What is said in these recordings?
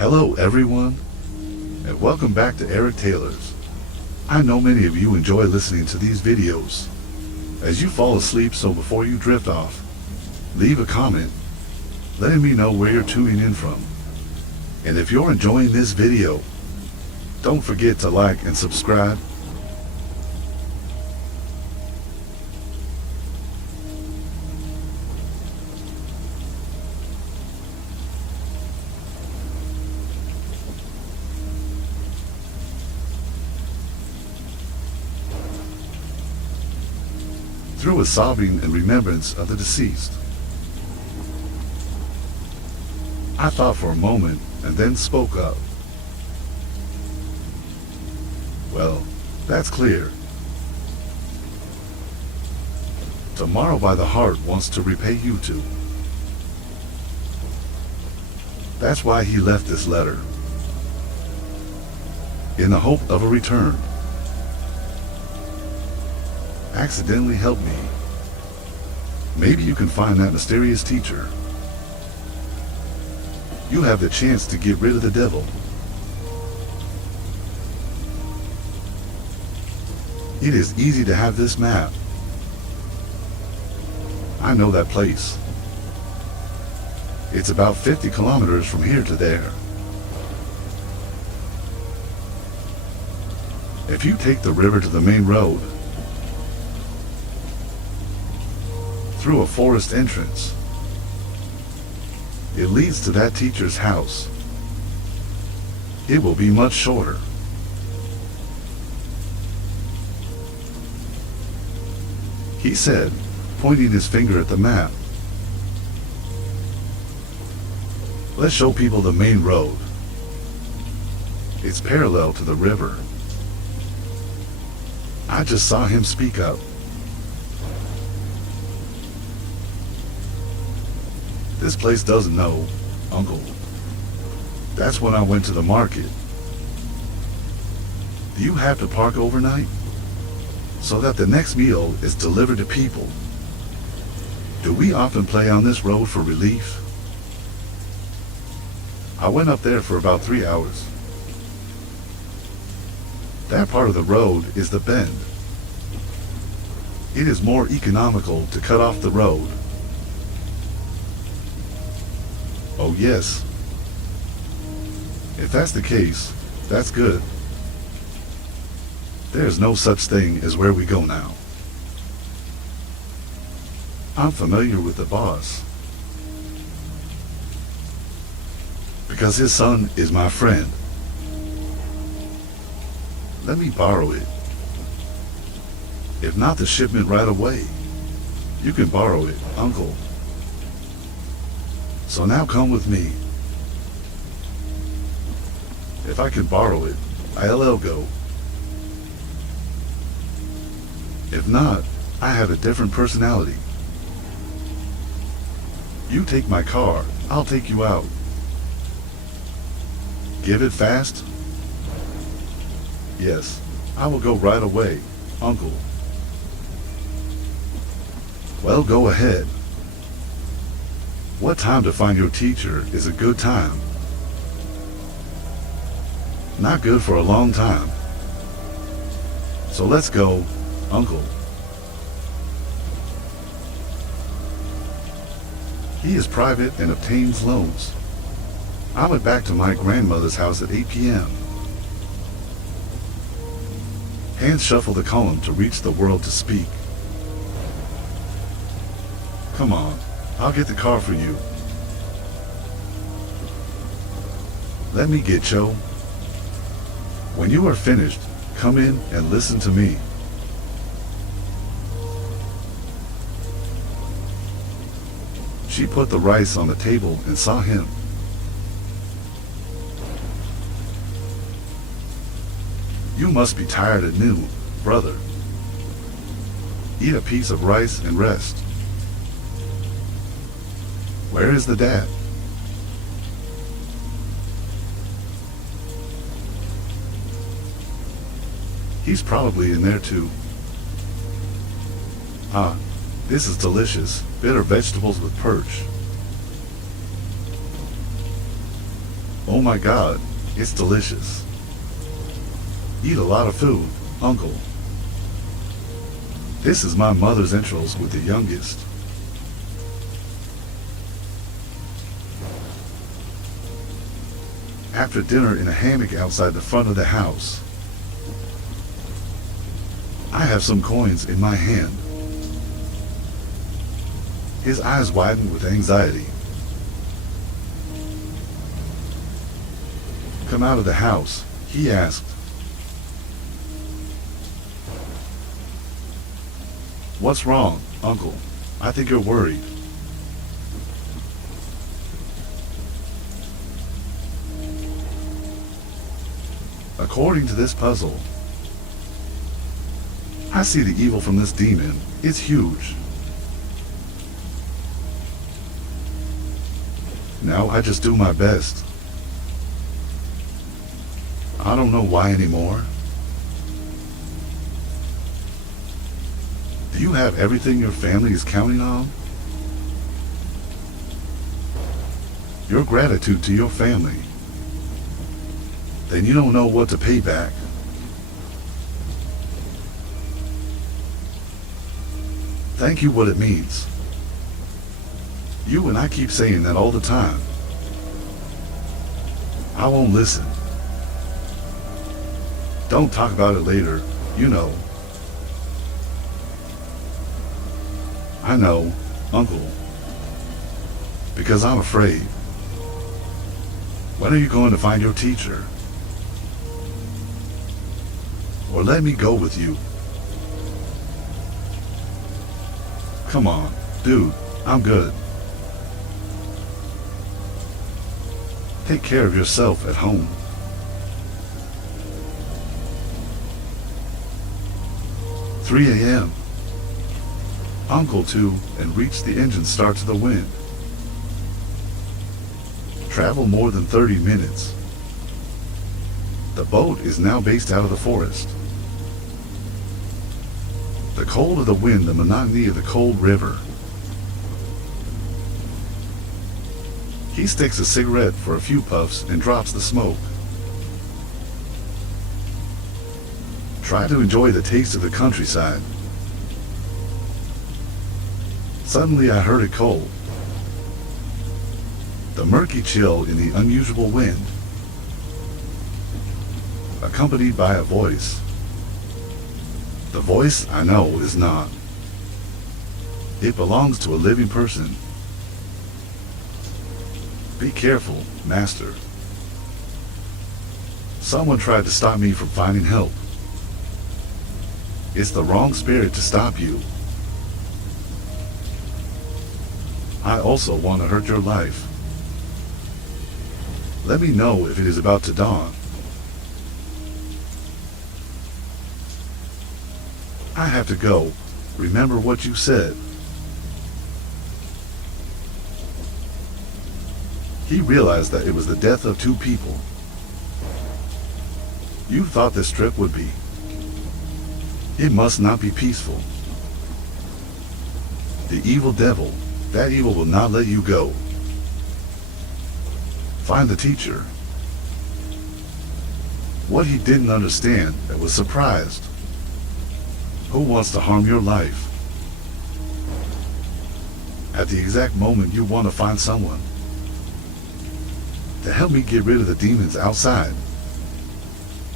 Hello everyone, and welcome back to Eric Taylor's. I know many of you enjoy listening to these videos as you fall asleep, so before you drift off, leave a comment letting me know where you're tuning in from. And if you're enjoying this video, don't forget to like and subscribe. Through a sobbing and remembrance of the deceased, I thought for a moment and then spoke up. Well, that's clear. Tomorrow by the Heart wants to repay you two. That's why he left this letter, in the hope of a return. Accidentally help me. Maybe you can find that mysterious teacher. You have the chance to get rid of the devil. It is easy to have this map. I know that place. It's about 50 kilometers from here to there. If you take the river to the main road, through a forest entrance, it leads to that teacher's house. It will be much shorter. He said, pointing his finger at the map. Let's show people the main road. It's parallel to the river. I just saw him speak up. This place doesn't know, Uncle. That's when I went to the market. Do you have to park overnight so that the next meal is delivered to people? Do we often play on this road for relief? I went up there for about 3 hours. That part of the road is the bend. It is more economical to cut off the road. Oh yes. If that's the case, that's good. There's no such thing as where we go now. I'm familiar with the boss, because his son is my friend. Let me borrow it. If not the shipment right away, you can borrow it, Uncle. So now come with me. If I can borrow it, I'll go. If not, I have a different personality. You take my car, I'll take you out. Give it fast? Yes, I will go right away, Uncle. Well, go ahead. What time to find your teacher is a good time? Not good for a long time. So let's go, Uncle. He is private and obtains loans. I went back to my grandmother's house at 8 p.m. Hands shuffle the column to reach the world to speak. Come on. I'll get the car for you. Let me get Joe. When you are finished, come in and listen to me. She put the rice on the table and saw him. You must be tired at noon, brother. Eat a piece of rice and rest. Where is the dad? He's probably in there too. Ah, this is delicious. Bitter vegetables with perch. Oh my God, it's delicious. Eat a lot of food, Uncle. This is my mother's entrails with the youngest. After dinner in a hammock outside the front of the house, I have some coins in my hand. His eyes widened with anxiety. Come out of the house, he asked. What's wrong, Uncle? I think you're worried. According to this puzzle, I see the evil from this demon. It's huge. Now I just do my best. I don't know why anymore. Do you have everything your family is counting on? Your gratitude to your family. Then you don't know what to pay back. Thank you what it means. You and I keep saying that all the time. I won't listen. Don't talk about it later, you know. I know, Uncle. Because I'm afraid. When are you going to find your teacher? Or let me go with you. Come on, dude, I'm good. Take care of yourself at home. "3 a.m. Uncle to and reached the engine start to the wind. Travel more than 30 minutes. The boat is now based out of the forest. The cold of the wind, the monotony of the cold river. He sticks a cigarette for a few puffs and drops the smoke. Try to enjoy the taste of the countryside. Suddenly I heard it cold. The murky chill in the unusual wind, accompanied by a voice. The voice I know is not. It belongs to a living person. Be careful, Master. Someone tried to stop me from finding help. It's the wrong spirit to stop you. I also want to hurt your life. Let me know if it is about to dawn. I have to go. Remember what you said. He realized that it was the death of 2 people. You thought this trip would be. It must not be peaceful. The evil devil, that evil will not let you go. Find the teacher. What he didn't understand that was surprised. Who wants to harm your life? At the exact moment you want to find someone to help me get rid of the demons outside.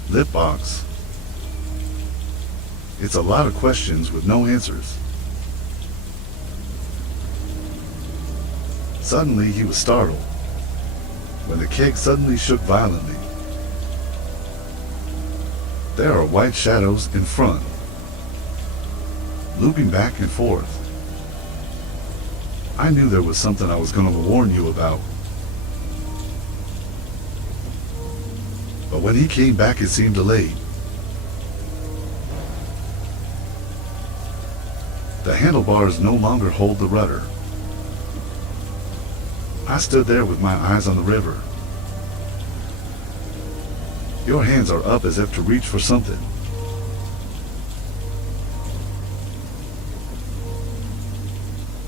Lip box. It's a lot of questions with no answers. Suddenly he was startled when the keg suddenly shook violently. There are white shadows in front, looping back and forth. I knew there was something I was going to warn you about. But when he came back, it seemed delayed. The handlebars no longer hold the rudder. I stood there with my eyes on the river. Your hands are up as if to reach for something.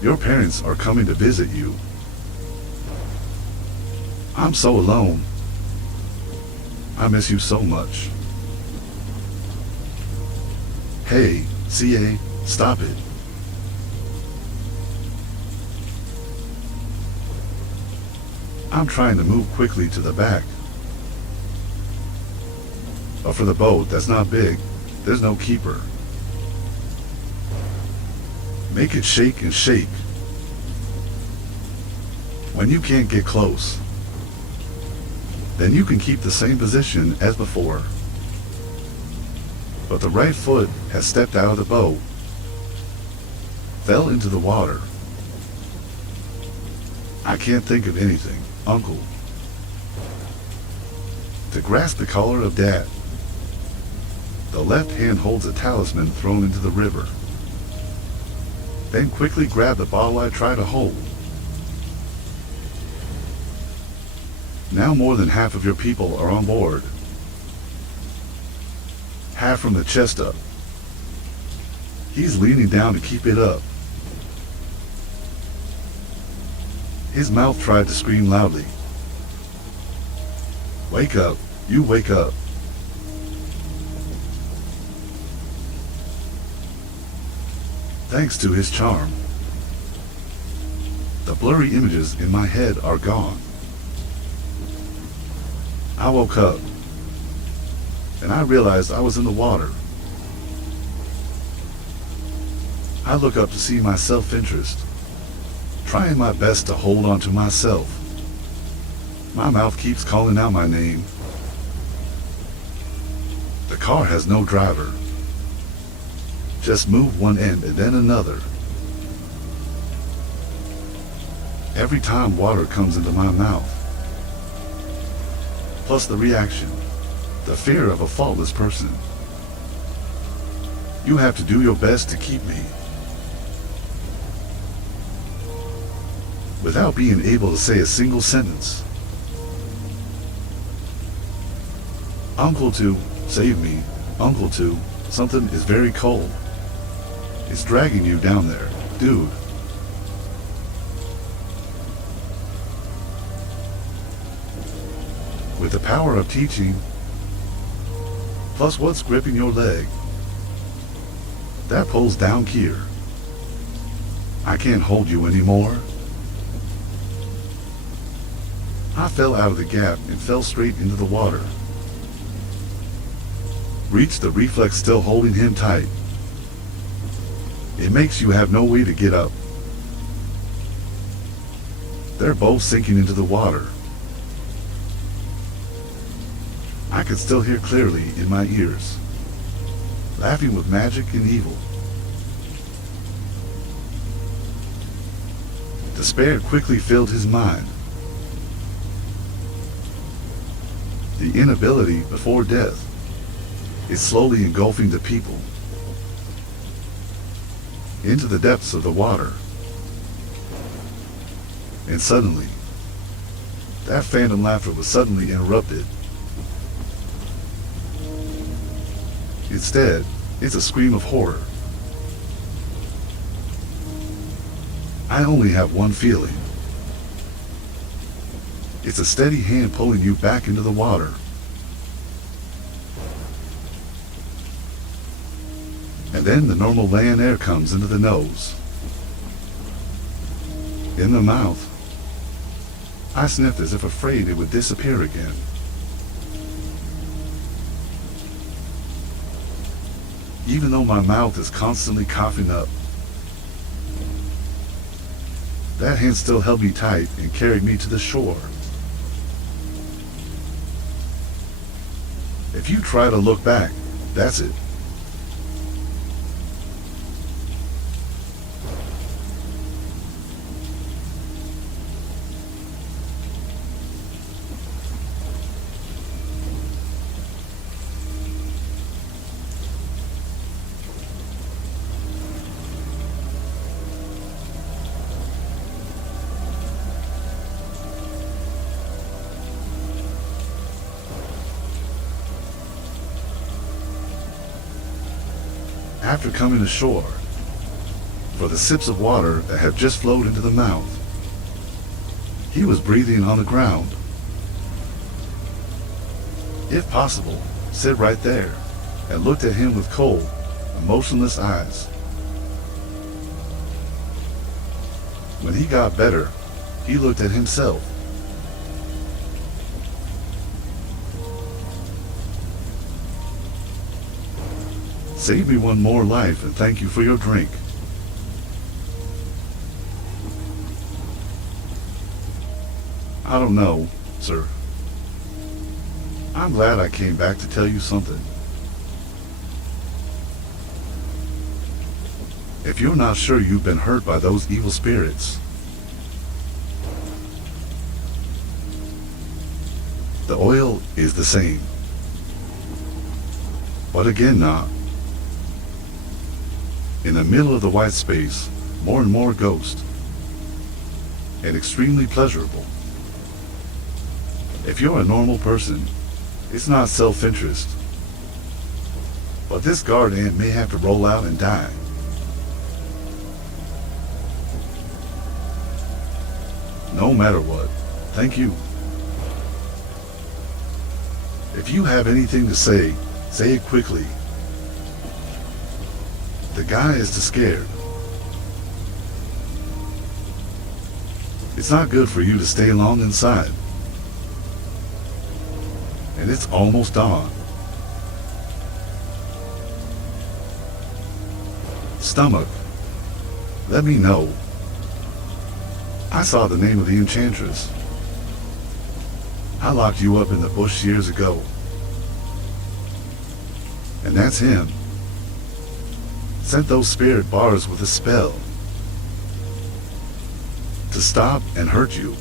Your parents are coming to visit you. I'm so alone, I miss you so much. Hey, CA, stop it. I'm trying to move quickly to the back. But for the boat that's not big, there's no keeper. Make it shake and shake. When you can't get close, then you can keep the same position as before. But the right foot has stepped out of the boat, fell into the water. I can't think of anything, Uncle. To grasp the collar of Dad. The left hand holds a talisman thrown into the river. Then quickly grab the bottle I try to hold. Now more than half of your people are on board. Half from the chest up. He's leaning down to keep it up. His mouth tried to scream loudly. Wake up, you wake up. Thanks to his charm, the blurry images in my head are gone. I woke up, and I realized I was in the water. I look up to see my self-interest, trying my best to hold on to myself. My mouth keeps calling out my name. The car has no driver. Just move one end and then another. Every time water comes into my mouth. Plus the reaction, the fear of a faultless person. You have to do your best to keep me. Without being able to say a single sentence. Uncle to, save me. Uncle to, something is very cold. It's dragging you down there, dude. With the power of teaching, plus what's gripping your leg, that pulls down here. I can't hold you anymore. I fell out of the gap and fell straight into the water. Reached the reflex still holding him tight. It makes you have no way to get up. They're both sinking into the water. I could still hear clearly in my ears, laughing with magic and evil. Despair quickly filled his mind. The inability before death is slowly engulfing the people into the depths of the water. And suddenly, that phantom laughter was suddenly interrupted. Instead, it's a scream of horror. I only have one feeling. It's a steady hand pulling you back into the water. And then the normal land air comes into the nose. In the mouth. I sniffed as if afraid it would disappear again. Even though my mouth is constantly coughing up, that hand still held me tight and carried me to the shore. If you try to look back, that's it. After coming ashore, for the sips of water that have just flowed into the mouth, he was breathing on the ground. If possible, sit right there and looked at him with cold, emotionless eyes. When he got better, he looked at himself. Save me one more life and thank you for your drink. I don't know, sir. I'm glad I came back to tell you something. If you're not sure you've been hurt by those evil spirits, the oil is the same. But again, nah. In the middle of the white space, more and more ghosts, and extremely pleasurable. If you're a normal person, it's not self-interest. But this guard ant may have to roll out and die. No matter what, thank you. If you have anything to say it quickly. The guy is too scared. It's not good for you to stay long inside. And it's almost dawn. Stomach, let me know. I saw the name of the enchantress. I locked you up in the bush years ago. And that's him. Sent those spirit bars with a spell. To stop and hurt you.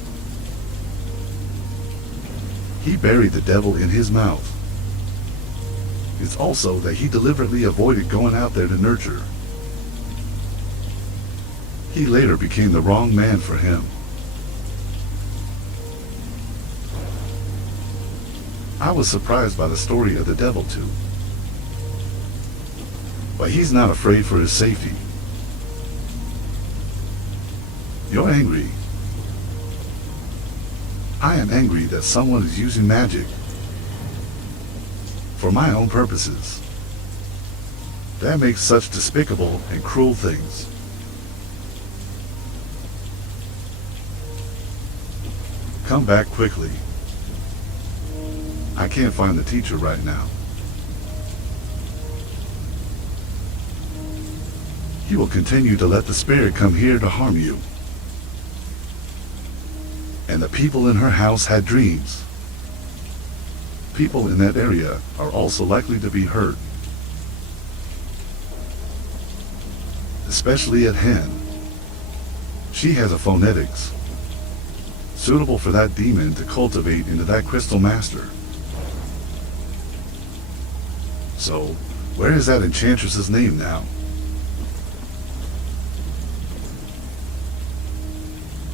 He buried the devil in his mouth. It's also that he deliberately avoided going out there to nurture. He later became the wrong man for him. I was surprised by the story of the devil too. But he's not afraid for his safety. You're angry. I am angry that someone is using magic for my own purposes. That makes such despicable and cruel things. Come back quickly. I can't find the teacher right now. He will continue to let the spirit come here to harm you. And the people in her house had dreams. People in that area are also likely to be hurt. Especially at Hen. She has a phonetics suitable for that demon to cultivate into that crystal master. So, where is that enchantress's name now?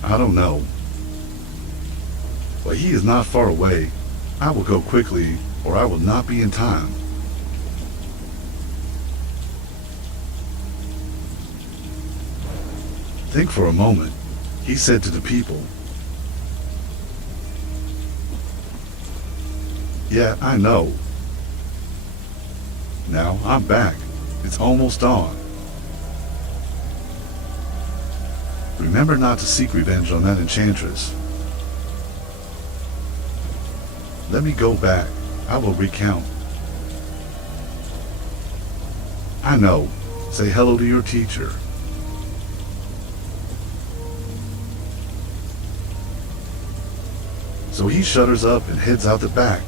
I don't know. But he is not far away. I will go quickly, or I will not be in time. Think for a moment, he said to the people. Yeah, I know. Now, I'm back. It's almost dawn. Remember not to seek revenge on that enchantress. Let me go back. I will recount. I know. Say hello to your teacher. So he shutters up and heads out the back.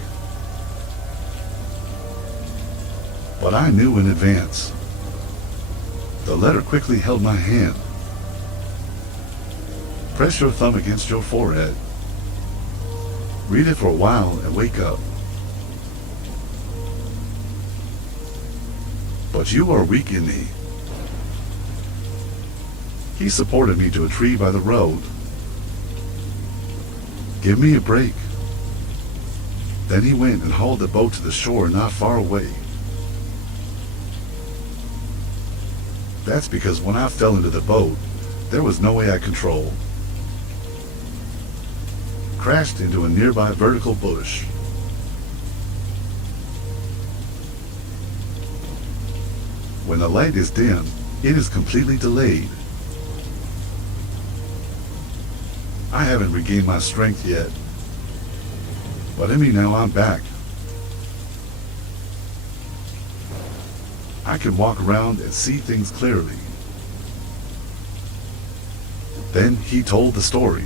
But I knew in advance. The letter quickly held my hand. Press your thumb against your forehead. Read it for a while and wake up. But you are weak in me. He supported me to a tree by the road. Give me a break. Then he went and hauled the boat to the shore not far away. That's because when I fell into the boat, there was no way I controlled. Crashed into a nearby vertical bush. When the light is dim, it is completely delayed. I haven't regained my strength yet, but in me now I'm back. I can walk around and see things clearly. Then he told the story.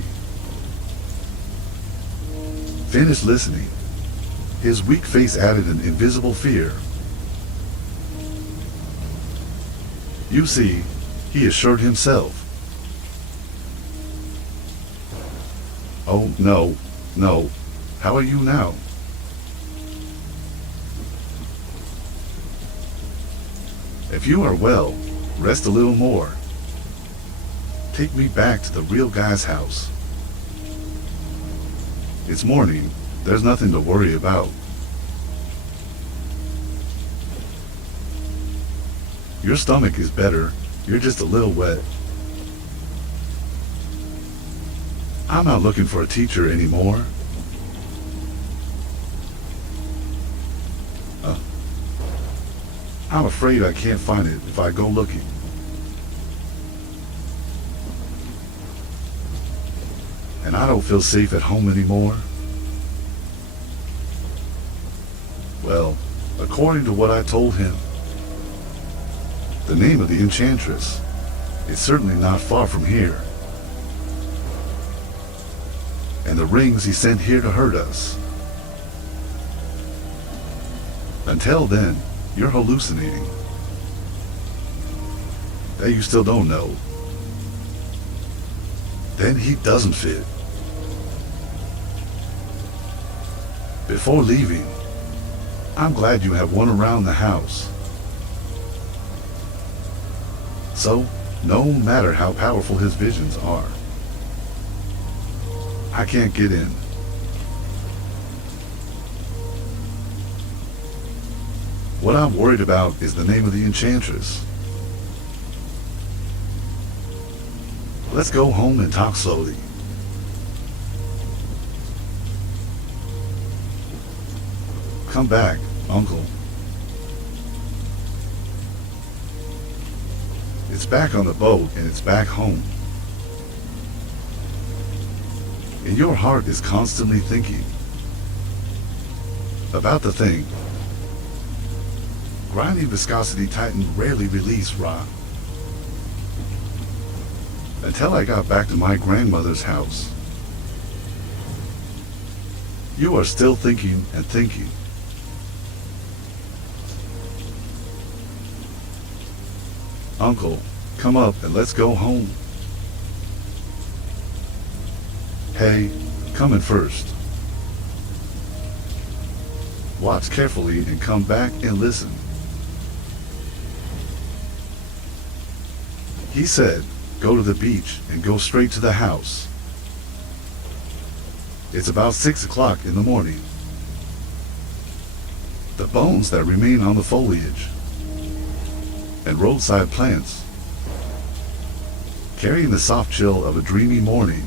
Finished listening. His weak face added an invisible fear. You see, he assured himself. Oh, no, no. How are you now? If you are well, rest a little more. Take me back to the real guy's house. It's morning. There's nothing to worry about. Your stomach is better. You're just a little wet. I'm not looking for a teacher anymore. I'm afraid I can't find it if I go looking. And I don't feel safe at home anymore. Well, according to what I told him, the name of the enchantress is certainly not far from here. And the rings he sent here to hurt us. Until then, you're hallucinating. That you still don't know. Then he doesn't fit. Before leaving, I'm glad you have one around the house. So, no matter how powerful his visions are, I can't get in. What I'm worried about is the name of the enchantress. Let's go home and talk slowly. Come back, Uncle. It's back on the boat and it's back home. And your heart is constantly thinking about the thing. Grinding viscosity titan rarely release rock. Until I got back to my grandmother's house. You are still thinking and thinking. Uncle, come up and let's go home. Hey, come in first. Watch carefully and come back and listen. He said, go to the beach and go straight to the house. It's about 6 o'clock in the morning. The bones that remain on the foliage and roadside plants, carrying the soft chill of a dreamy morning.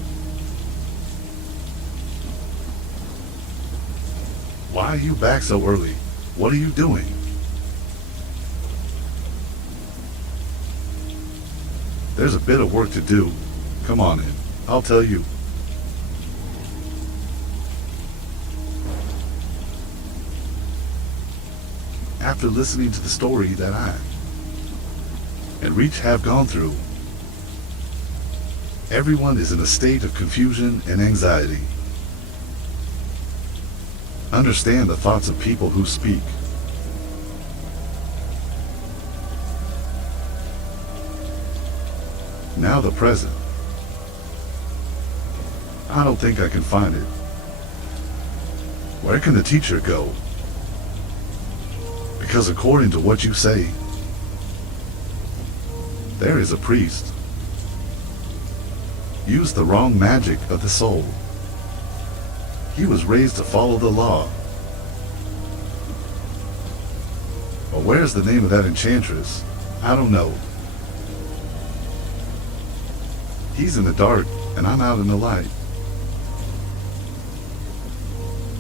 Why are you back so early? What are you doing? There's a bit of work to do. Come on in. I'll tell you. After listening to the story that I and Reach have gone through, everyone is in a state of confusion and anxiety. Understand the thoughts of people who speak. Now the present. I don't think I can find it. Where can the teacher go? Because according to what you say, there is a priest. Used the wrong magic of the soul. He was raised to follow the law. But where's the name of that enchantress? I don't know. He's in the dark, and I'm out in the light.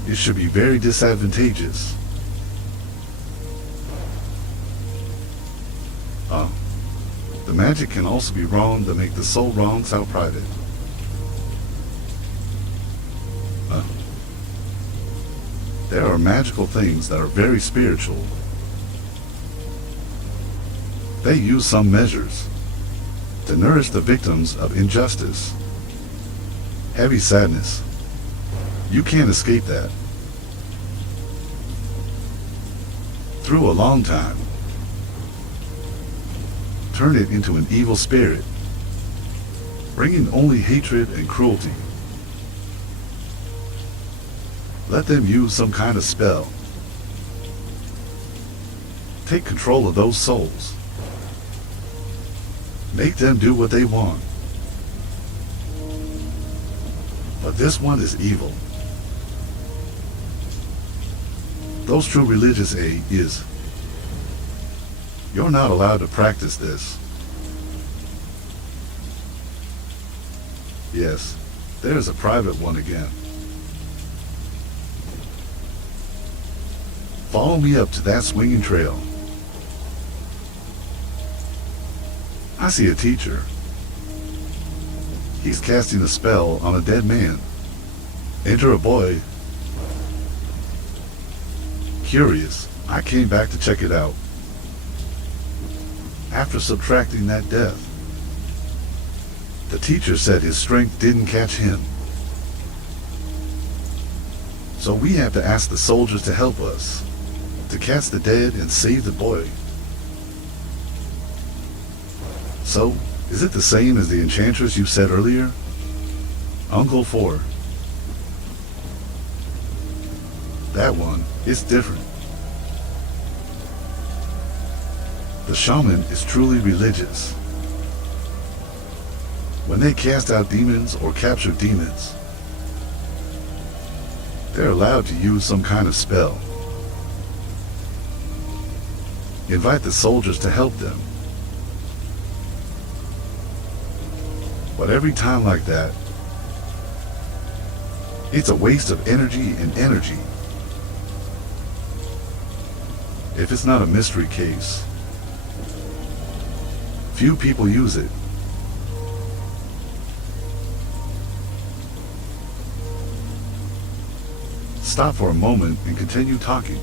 It should be very disadvantageous. The magic can also be wrong to make the so wrong sound private. There are magical things that are very spiritual. They use some measures to nourish the victims of injustice. Heavy sadness. You can't escape that. Through a long time. Turn it into an evil spirit, bringing only hatred and cruelty. Let them use some kind of spell. Take control of those souls. Make them do what they want. But this one is evil. Those true religious is. You're not allowed to practice this. Yes, there's a private one again. Follow me up to that swinging trail. I see a teacher. He's casting a spell on a dead man. Enter a boy. Curious, I came back to check it out. After subtracting that death, the teacher said his strength didn't catch him. So we have to ask the soldiers to help us, to cast the dead and save the boy. So, is it the same as the enchantress you said earlier? Uncle 4. That one, it's different. The shaman is truly religious. When they cast out demons or capture demons, they're allowed to use some kind of spell. Invite the soldiers to help them. But every time like that, it's a waste of energy and energy. If it's not a mystery case, few people use it. Stop for a moment and continue talking.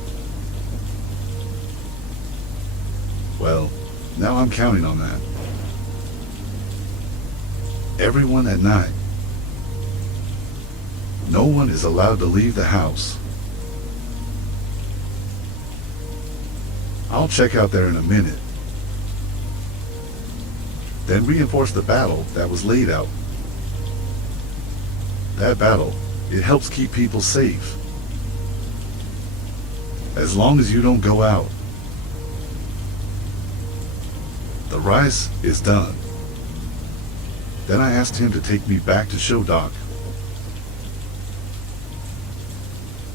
Well, now I'm counting on that. Everyone at night. No one is allowed to leave the house. I'll check out there in a minute. Then reinforce the battle that was laid out. That battle, it helps keep people safe. As long as you don't go out. The rice is done. Then I asked him to take me back to show Doc.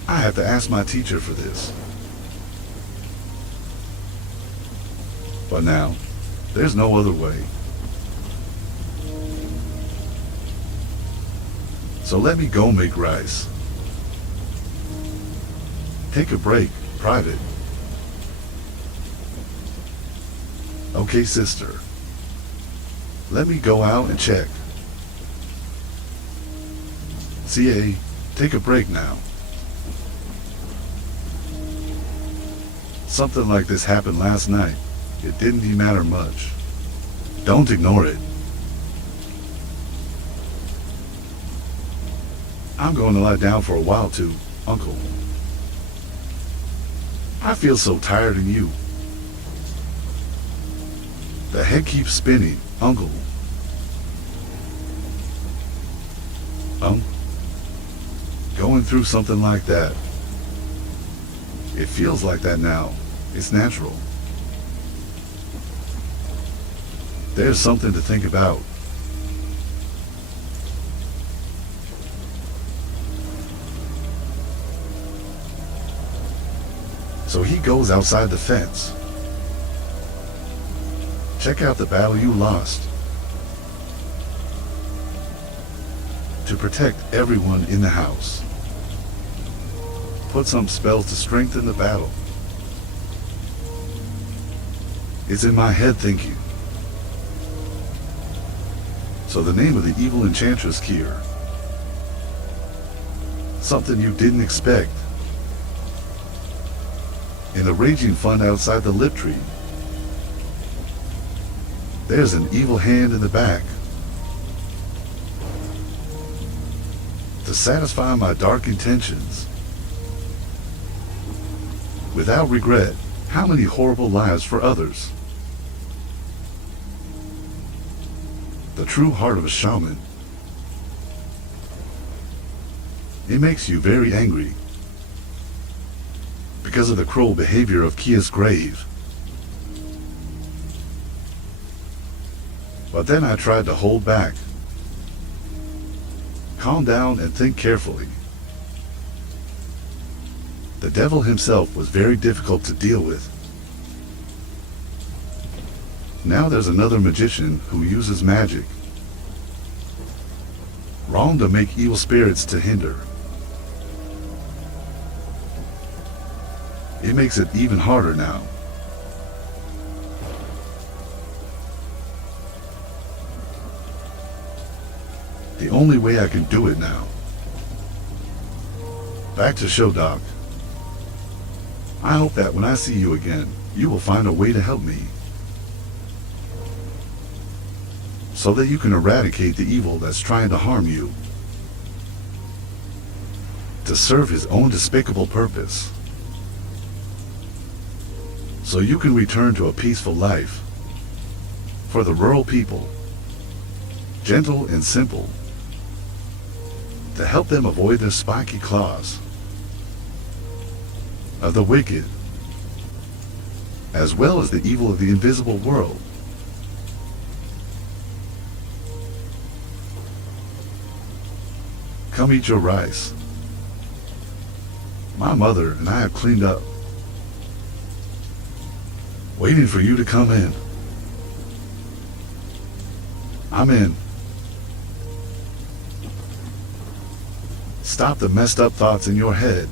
I have to ask my teacher for this. But now, there's no other way. So let me go make rice. Take a break, private. Okay, sister. Let me go out and check. CA, take a break now. Something like this happened last night. It didn't even matter much. Don't ignore it. I'm going to lie down for a while too, Uncle. I feel so tired in you. The head keeps spinning, Uncle. Going through something like that. It feels like that now. It's natural. There's something to think about. So he goes outside the fence. Check out the battle you lost. To protect everyone in the house. Put some spells to strengthen the battle. It's in my head thinking. So the name of the evil enchantress Kier. Something you didn't expect. In a raging fun outside the lip tree, there's an evil hand in the back. To satisfy my dark intentions. Without regret, how many horrible lives for others. The true heart of a shaman. It makes you very angry because of the cruel behavior of Kia's grave. But then I tried to hold back. Calm down and think carefully. The devil himself was very difficult to deal with. Now there's another magician who uses magic. Wrong to make evil spirits to hinder. It makes it even harder now. The only way I can do it now. Back to show, Doc. I hope that when I see you again, you will find a way to help me. So that you can eradicate the evil that's trying to harm you. To serve his own despicable purpose. So you can return to a peaceful life. For the rural people. Gentle and simple. To help them avoid their spiky claws. Of the wicked. As well as the evil of the invisible world. Come eat your rice. My mother and I have cleaned up. Waiting for you to come in. I'm in. Stop the messed up thoughts in your head.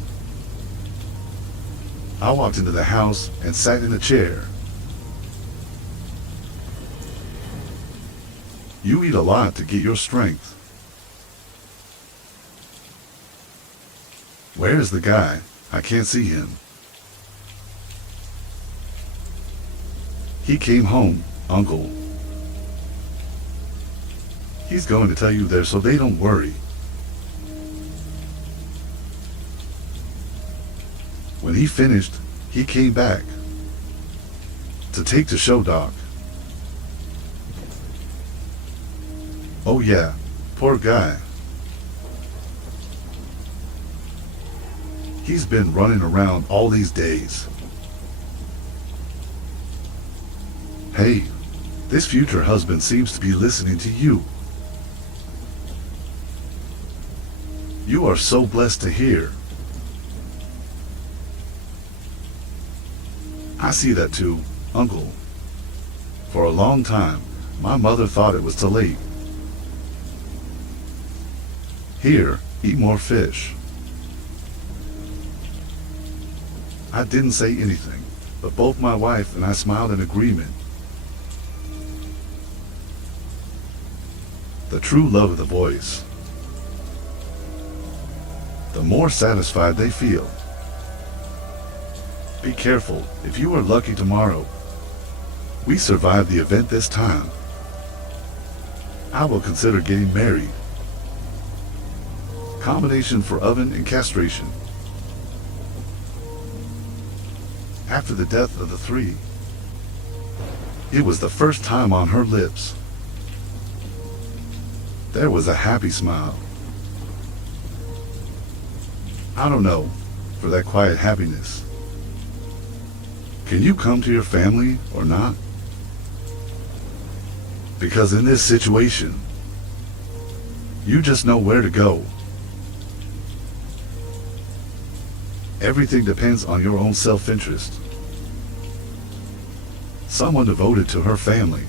I walked into the house and sat in a chair. You eat a lot to get your strength. Where is the guy? I can't see him. He came home, Uncle. He's going to tell you there so they don't worry. When he finished, he came back to take the show, Doc. Oh yeah, poor guy. He's been running around all these days. Hey, this future husband seems to be listening to you. You are so blessed to hear. I see that too, Uncle. For a long time, my mother thought it was too late. Here, eat more fish. I didn't say anything, but both my wife and I smiled in agreement. The true love of the voice. The more satisfied they feel. Be careful, if you are lucky tomorrow. We survived the event this time. I will consider getting married. Combination for oven and castration. After the death of the three, it was the first time on her lips. There was a happy smile. I don't know, for that quiet happiness. Can you come to your family or not? Because in this situation, you just know where to go. Everything depends on your own self-interest. Someone devoted to her family.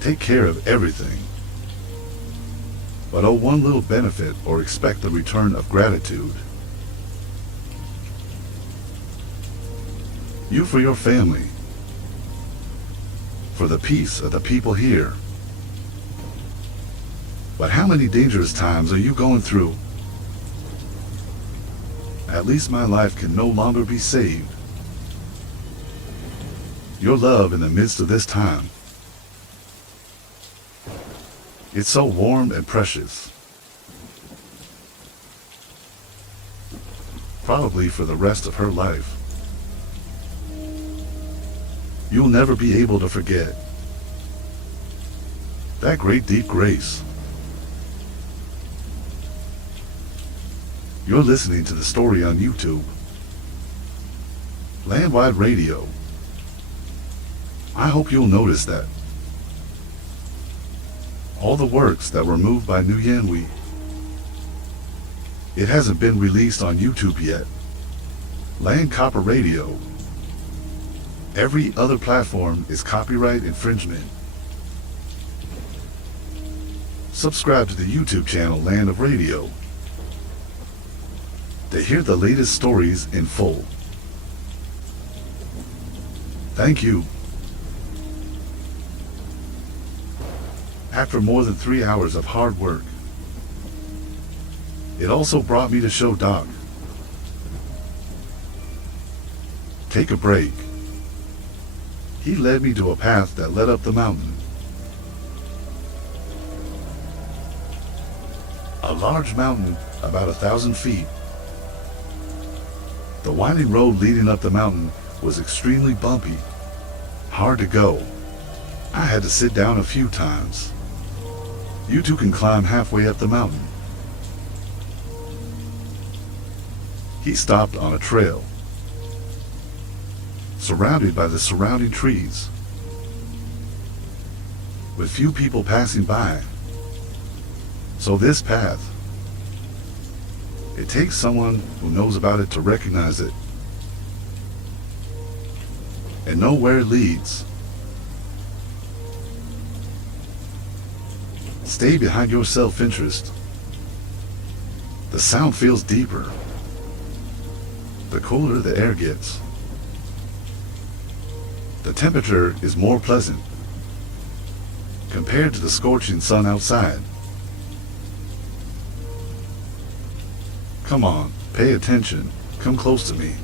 Take care of everything. But owe one little benefit or expect the return of gratitude. You for your family. for the peace of the people here. But how many dangerous times are you going through? At least my life can no longer be saved. Your love in the midst of this time. It's so warm and precious. Probably for the rest of her life. You'll never be able to forget that great deep grace. You're listening to the story on YouTube. Landwide Radio. I hope you'll notice that all the works that were moved by Nguyen Huy, it hasn't been released on YouTube yet. Land Copper Radio. Every other platform is copyright infringement. Subscribe to the YouTube channel Land of Radio to hear the latest stories in full. Thank you. After more than 3 hours of hard work, it also brought me to show Doc. Take a break. He led me to a path that led up the mountain. A large mountain, about 1,000 feet. The winding road leading up the mountain was extremely bumpy, hard to go. I had to sit down a few times. You two can climb halfway up the mountain. He stopped on a trail, surrounded by the surrounding trees, with few people passing by. So this path, it takes someone who knows about it to recognize it and know where it leads. Stay behind your self-interest. The sound feels deeper, the cooler the air gets. The temperature is more pleasant compared to the scorching sun outside. Come on, pay attention. Come close to me.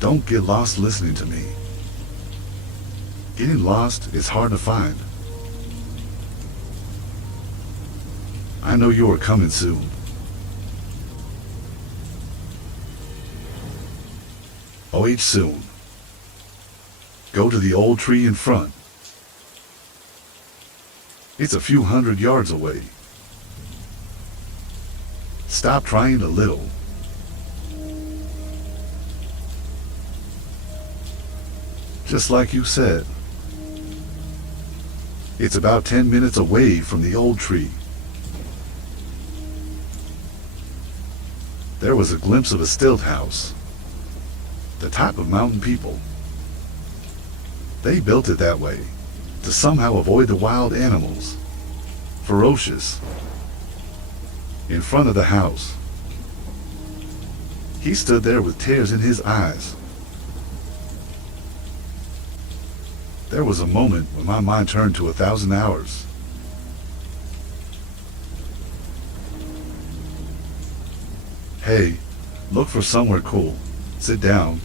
Don't get lost listening to me. Getting lost is hard to find. I know you are coming soon. OH soon. Go to the old tree in front. It's a few hundred yards away. Stop trying a little. Just like you said. It's about 10 minutes away from the old tree. There was a glimpse of a stilt house. The type of mountain people. They built it that way, to somehow avoid the wild animals. Ferocious. In front of the house. He stood there with tears in his eyes. There was a moment when my mind turned to 1,000 hours. Hey, look for somewhere cool. Sit down.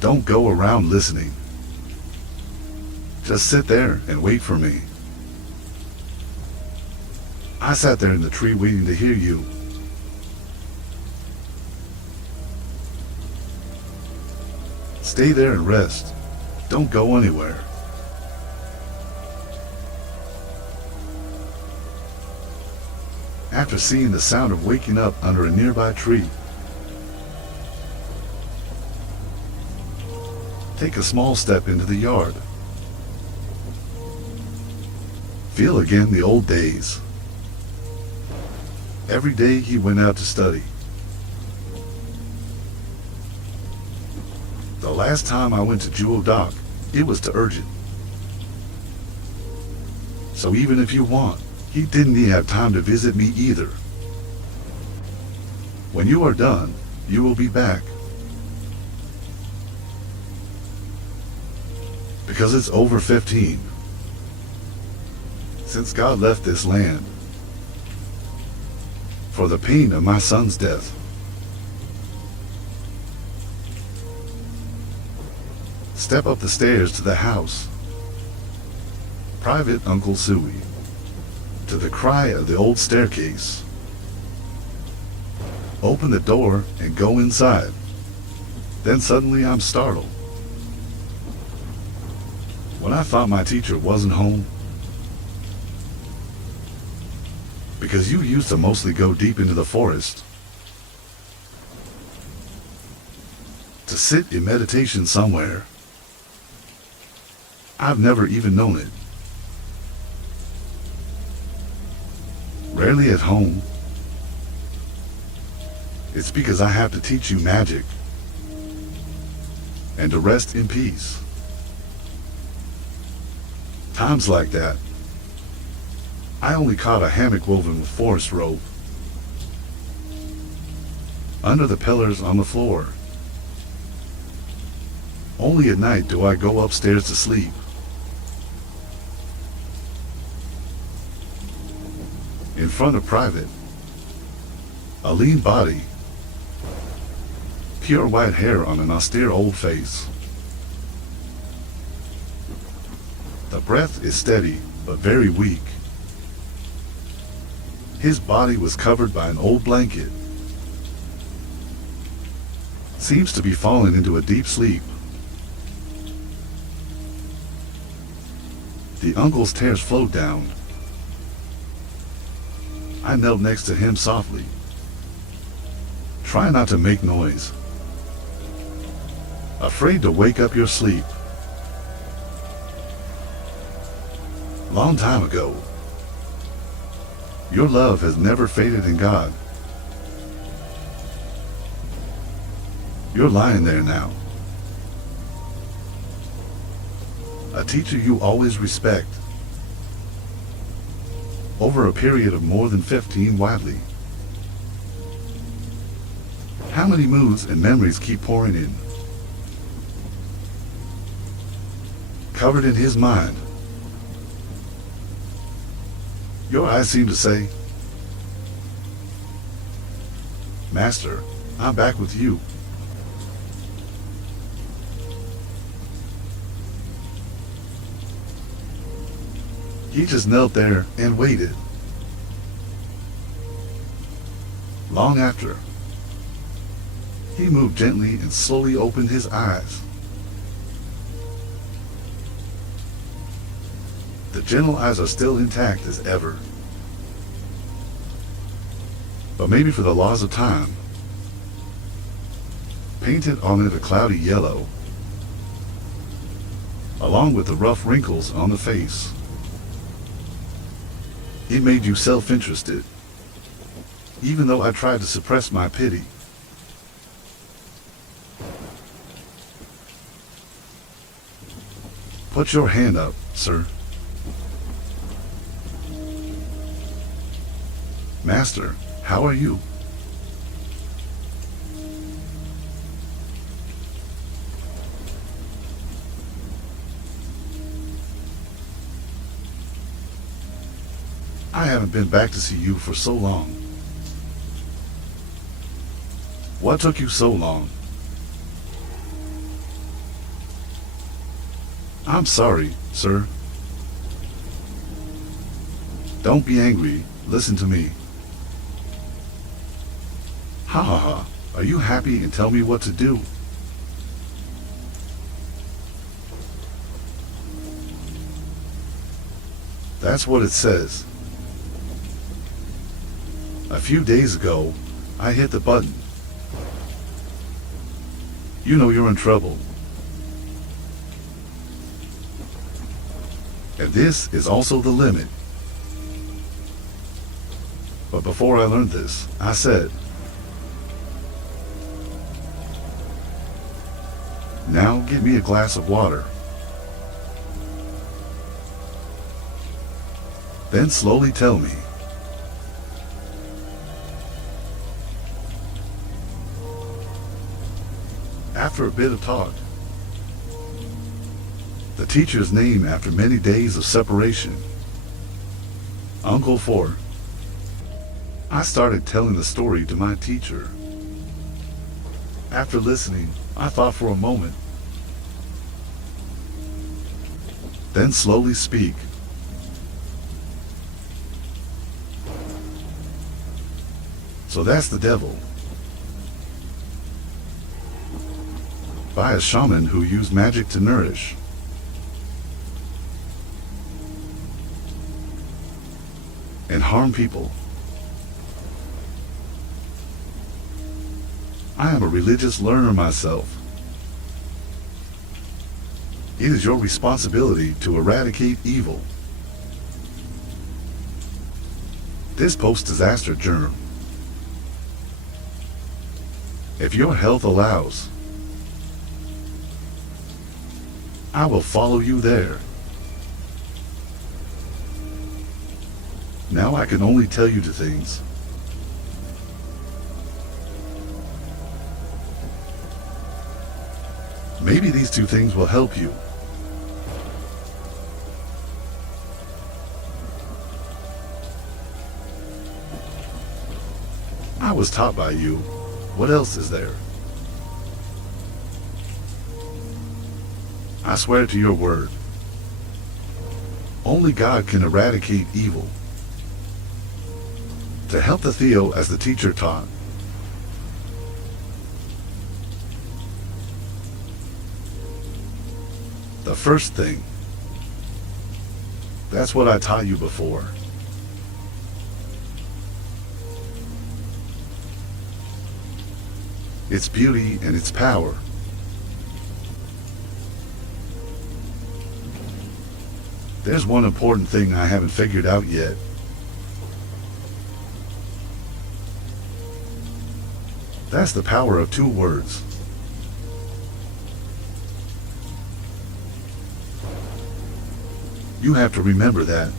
Don't go around listening. Just sit there and wait for me. I sat there in the tree waiting to hear you. Stay there and rest. Don't go anywhere. After seeing the sound of waking up under a nearby tree, take a small step into the yard. Feel again the old days. Every day he went out to study. The last time I went to Jewel Dock, it was to Urgent. So even if you want, he didn't even have time to visit me either. When you are done, you will be back. because it's over 15 since God left this land for the pain of my son's death. Step up the stairs to the house. Private Uncle Suey. To the cry of the old staircase. Open the door and go inside. Then suddenly I'm startled. When I thought my teacher wasn't home, because you used to mostly go deep into the forest to sit in meditation somewhere. I've never even known it. Rarely at home. It's because I have to teach you magic and to rest in peace. Times like that, I only caught a hammock woven with forest rope under the pillars on the floor. Only at night do I go upstairs to sleep. In front of Private, a lean body, pure white hair on an austere old face. The breath is steady, but very weak. His body was covered by an old blanket. Seems to be falling into a deep sleep. The uncle's tears flowed down. I knelt next to him softly. Try not to make noise. Afraid to wake up your sleep. Long time ago. Your love has never faded in God. You're lying there now. A teacher you always respect. Over a period of more than 15 widely. How many moods and memories keep pouring in? Covered in his mind. Your eyes seem to say, Master, I'm back with you. He just knelt there and waited. Long after, he moved gently and slowly opened his eyes. The gentle eyes are still intact as ever. But maybe for the laws of time, painted on it a cloudy yellow, along with the rough wrinkles on the face. It made you self-interested, even though I tried to suppress my pity. Put your hand up, sir. Master, how are you? I haven't been back to see you for so long. What took you so long? I'm sorry, sir. Don't be angry. Listen to me. Ha ha ha. Are you happy and tell me what to do? That's what it says. A few days ago, I hit the button. You know you're in trouble. And this is also the limit. But before I learned this, I said, now give me a glass of water. Then slowly tell me. After a bit of talk, The teacher's name after many days of separation. Uncle 4. I started telling the story to my teacher. After listening, I thought for a moment, then slowly speak. So that's the devil. By a shaman who used magic to nourish. And harm people. I am a religious learner myself. It is your responsibility to eradicate evil. This post-disaster germ. If your health allows, I will follow you there. Now I can only tell you the things. Maybe these two things will help you. I was taught by you. What else is there? I swear to your word. Only God can eradicate evil. To help the Theo as the teacher taught. The first thing. That's what I taught you before. Its beauty and its power. There's one important thing I haven't figured out yet. That's the power of two words. You have to remember that.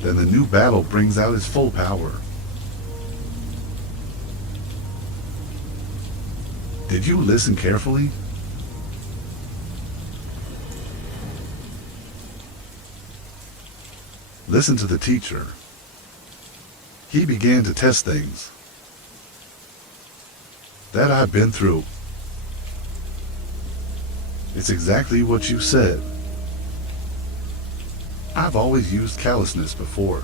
Then the new battle brings out its full power. Did you listen carefully? Listen to the teacher. He began to test things that I've been through. It's exactly what you said. I've always used callousness before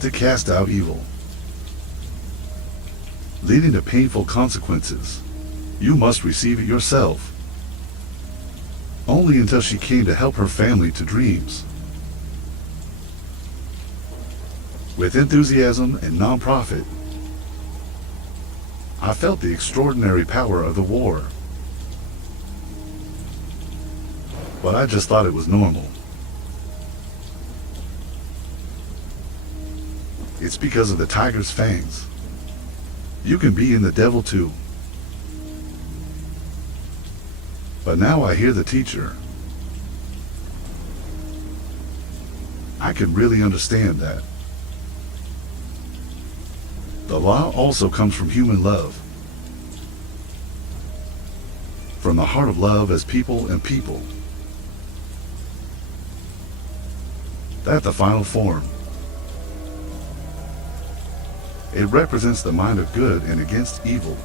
to cast out evil, leading to painful consequences. You must receive it yourself. Only until she came to help her family to dreams. With enthusiasm and non-profit, I felt the extraordinary power of the war. But I just thought it was normal. It's because of the tiger's fangs. You can be in the devil too. But now I hear the teacher. I can really understand that. The law also comes from human love. From the heart of love as people and people. That's the final form. It represents the mind of good and against evil.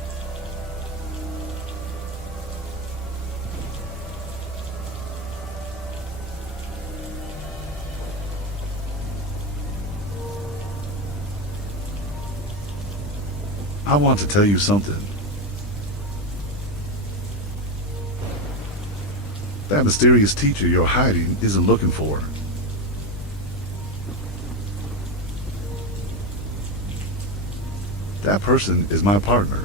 I want to tell you something. That mysterious teacher you're hiding isn't looking for. That person is my partner.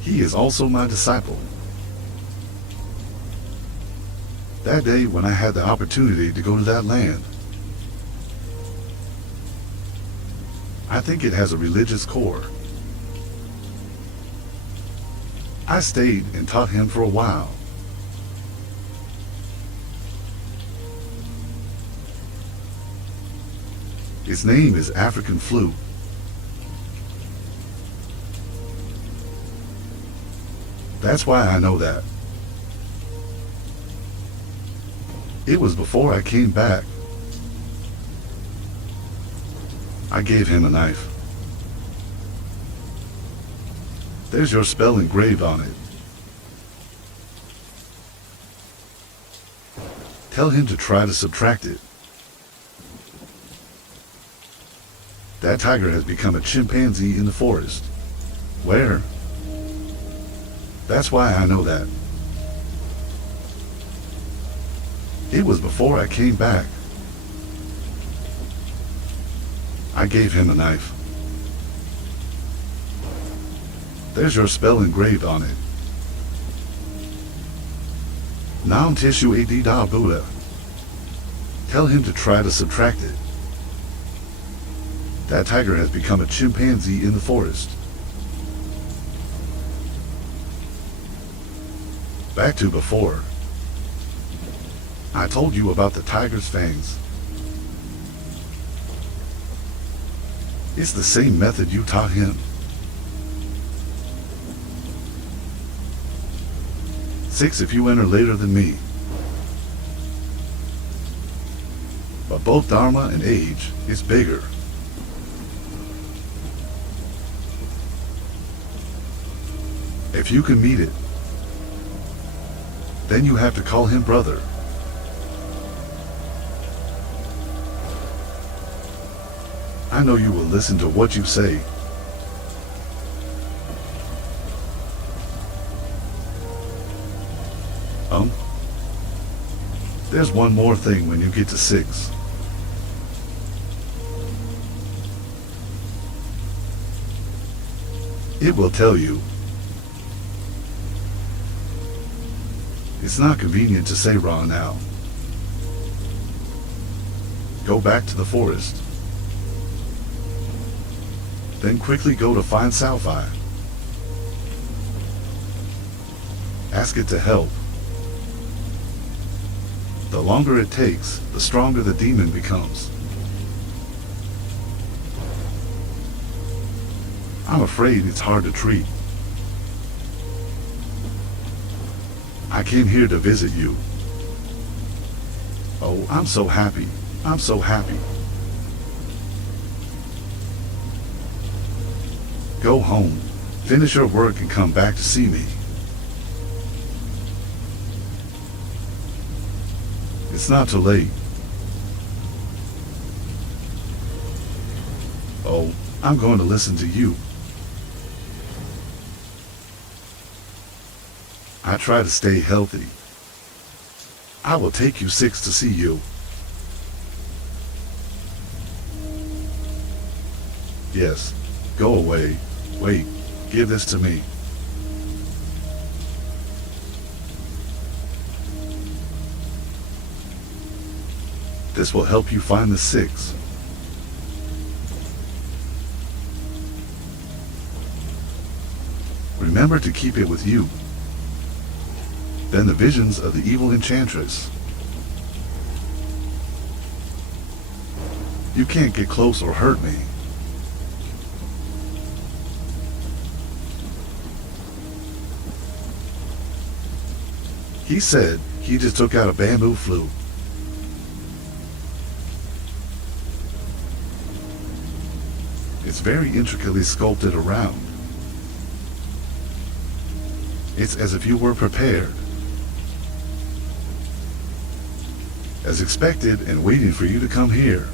He is also my disciple. That day when I had the opportunity to go to that land, I think it has a religious core. I stayed and taught him for a while. Its name is African flute. That's why I know that. It was before I came back. I gave him a knife. There's your spell engraved on it. Tell him to try to subtract it. That tiger has become a chimpanzee in the forest. Where? That's why I know that. It was before I came back. I gave him a knife. There's your spell engraved on it. Nam Tishu Adi Da Buddha. Tell him to try to subtract it. That tiger has become a chimpanzee in the forest. Back to before. I told you about the tiger's fangs. It's the same method you taught him. 6 if you enter later than me. But both Dharma and age is bigger. If you can meet it, then you have to call him brother. I know you will listen to what you say. There's one more thing when you get to 6. It will tell you. It's not convenient to say raw now. Go back to the forest. Then quickly go to find Salvi. Ask it to help. The longer it takes, the stronger the demon becomes. I'm afraid it's hard to treat. I came here to visit you. Oh, I'm so happy. I'm so happy. Go home, finish your work and come back to see me. It's not too late. Oh, I'm going to listen to you. I try to stay healthy. I will take you 6 to see you. Yes, go away. Wait, give this to me. This will help you find the 6. Remember to keep it with you. Then the visions of the evil enchantress. You can't get close or hurt me. He said he just took out a bamboo flute. It's very intricately sculpted around. It's as if you were prepared. As expected and waiting for you to come here.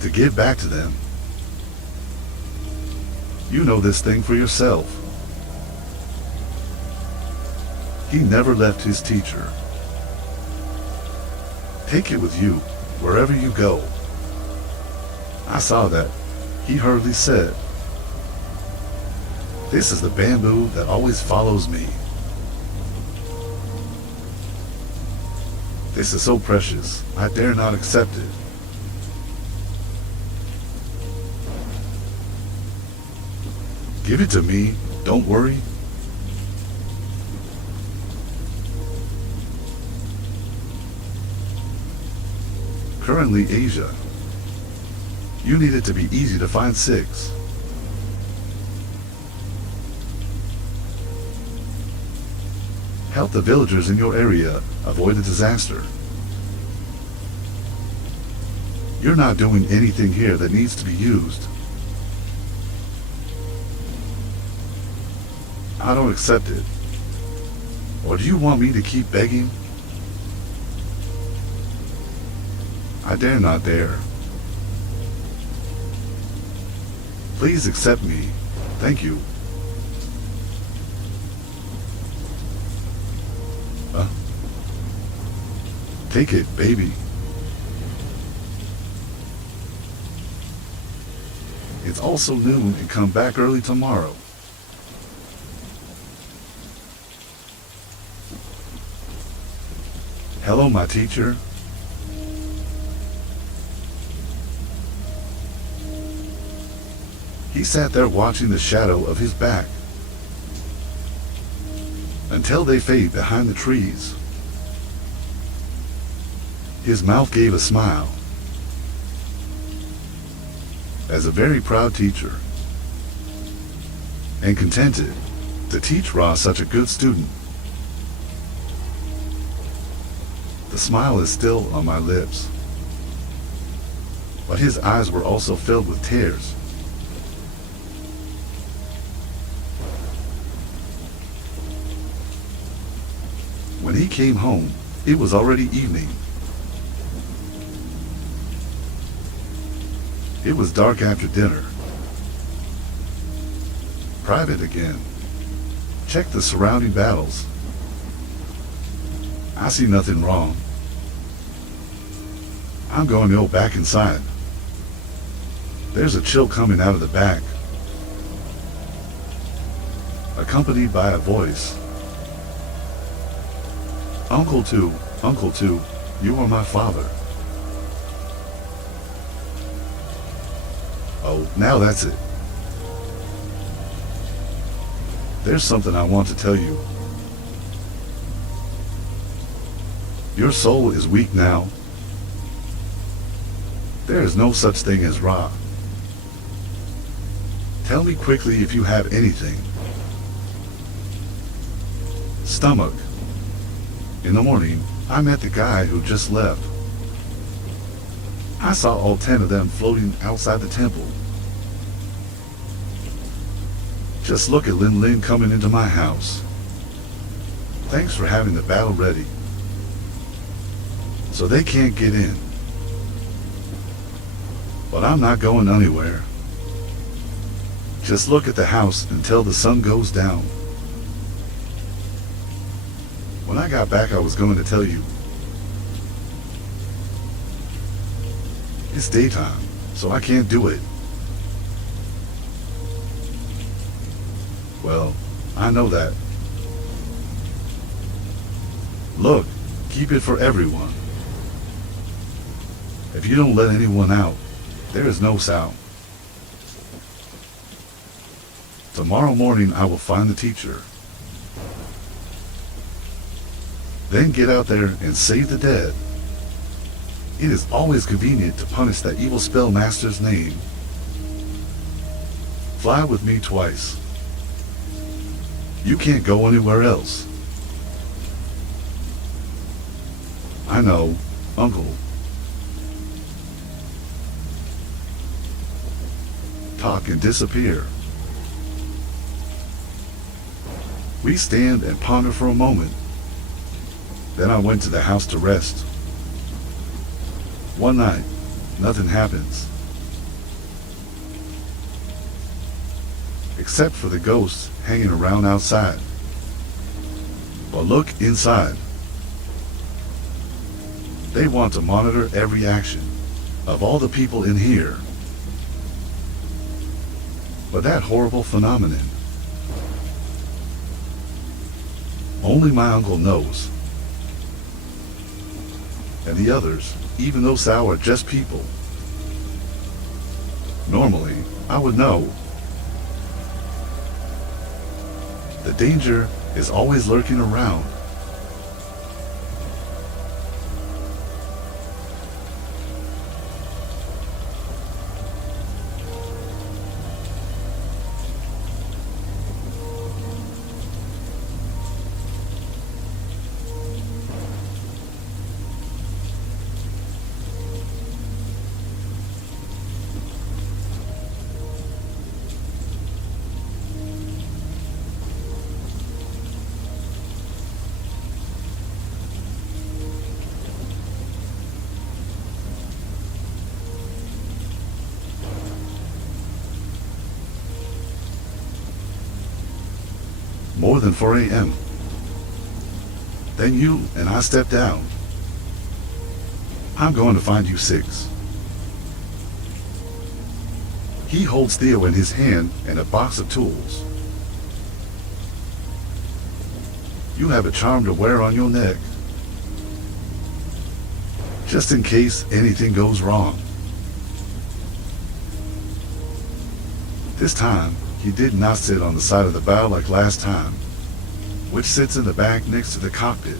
To give back to them. You know this thing for yourself. He never left his teacher. Take it with you, wherever you go. I saw that. He hurriedly said, "This is the bamboo that always follows me. This is so precious, I dare not accept it. Give it to me, don't worry." Currently Asia. You need it to be easy to find 6. Help the villagers in your area avoid a disaster. You're not doing anything here that needs to be used. I don't accept it. Or do you want me to keep begging? I dare not dare. Please accept me. Thank you. Take it, baby. It's also noon and come back early tomorrow. Hello, my teacher. He sat there watching the shadow of his back until they fade behind the trees. His mouth gave a smile. As a very proud teacher and contented to teach Ra such a good student. The smile is still on my lips, but his eyes were also filled with tears. When he came home, it was already evening. It was dark after dinner. Private again. Check the surrounding battles. I see nothing wrong. I'm going to go back inside. There's a chill coming out of the back, accompanied by a voice. Uncle two, you are my father. Oh, now that's it. There's something I want to tell you. Your soul is weak now. There is no such thing as Ra. Tell me quickly if you have anything. Stomach. In the morning, I met the guy who just left. I saw all 10 of them floating outside the temple. Just look at Lin Lin coming into my house. Thanks for having the battle ready, so they can't get in. But I'm not going anywhere. Just look at the house until the sun goes down. When I got back, I was going to tell you. It's daytime, so I can't do it. Well, I know that. Look, keep it for everyone. If you don't let anyone out, there is no sound. Tomorrow morning I will find the teacher. Then get out there and save the dead. It is always convenient to punish that evil spell master's name. Fly with me twice. You can't go anywhere else. I know, Uncle. Talk and disappear. We stand and ponder for a moment. Then I went to the house to rest. One night, nothing happens. Except for the ghosts hanging around outside. But look inside. They want to monitor every action of all the people in here. But that horrible phenomenon, only my uncle knows. And the others, even though Sao are just people. Normally, I would know. The danger is always lurking around. than 4 a.m. Then you and I step down. I'm going to find you 6. He holds Theo in his hand and a box of tools. You have a charm to wear on your neck, just in case anything goes wrong. This time, he did not sit on the side of the bow like last time, which sits in the back next to the cockpit.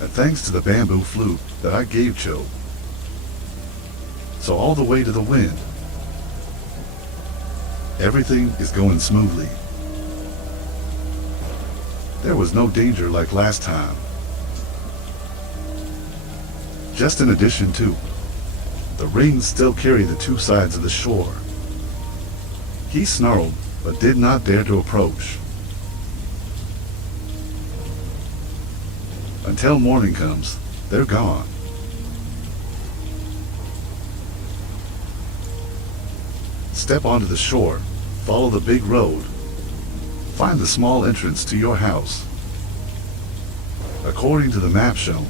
And thanks to the bamboo flute that I gave Cho, so all the way to the wind, everything is going smoothly. There was no danger like last time. Just in addition to, the rings still carry the 2 sides of the shore. He snarled, but did not dare to approach. Until morning comes, they're gone. Step onto the shore, follow the big road, find the small entrance to your house. According to the map shown.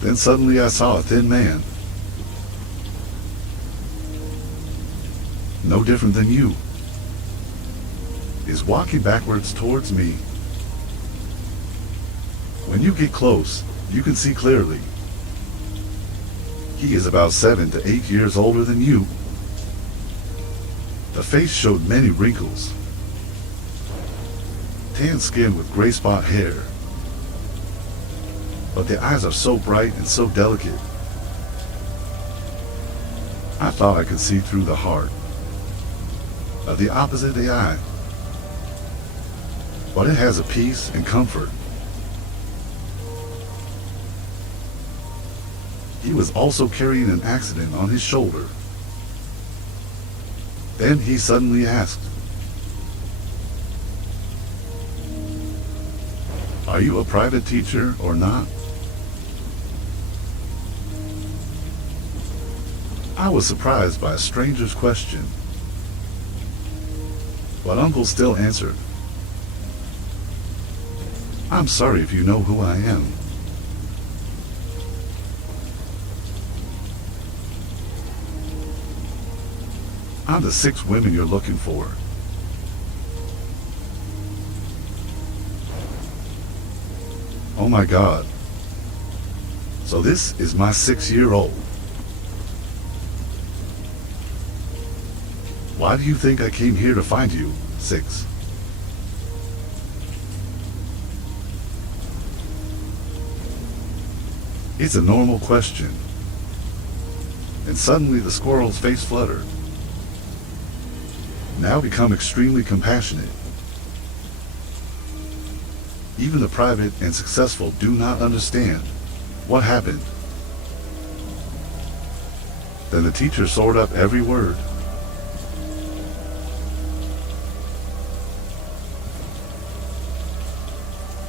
Then suddenly I saw a thin man. No different than you. Is walking backwards towards me. When you get close, you can see clearly. He is about 7 to 8 years older than you. The face showed many wrinkles. Tan skin with gray spot hair. But the eyes are so bright and so delicate. I thought I could see through the heart of the opposite eye. But it has a peace and comfort. He was also carrying an accident on his shoulder. Then he suddenly asked, "Are you a private teacher or not?" I was surprised by a stranger's question, but Uncle still answered, "I'm sorry if you know who I am." I'm the 6 women you're looking for. Oh my God. So this is my 6-year-old. Why do you think I came here to find you, 6? It's a normal question. And suddenly the squirrel's face fluttered. Now become extremely compassionate. Even the private and successful do not understand what happened. Then the teacher soared up every word.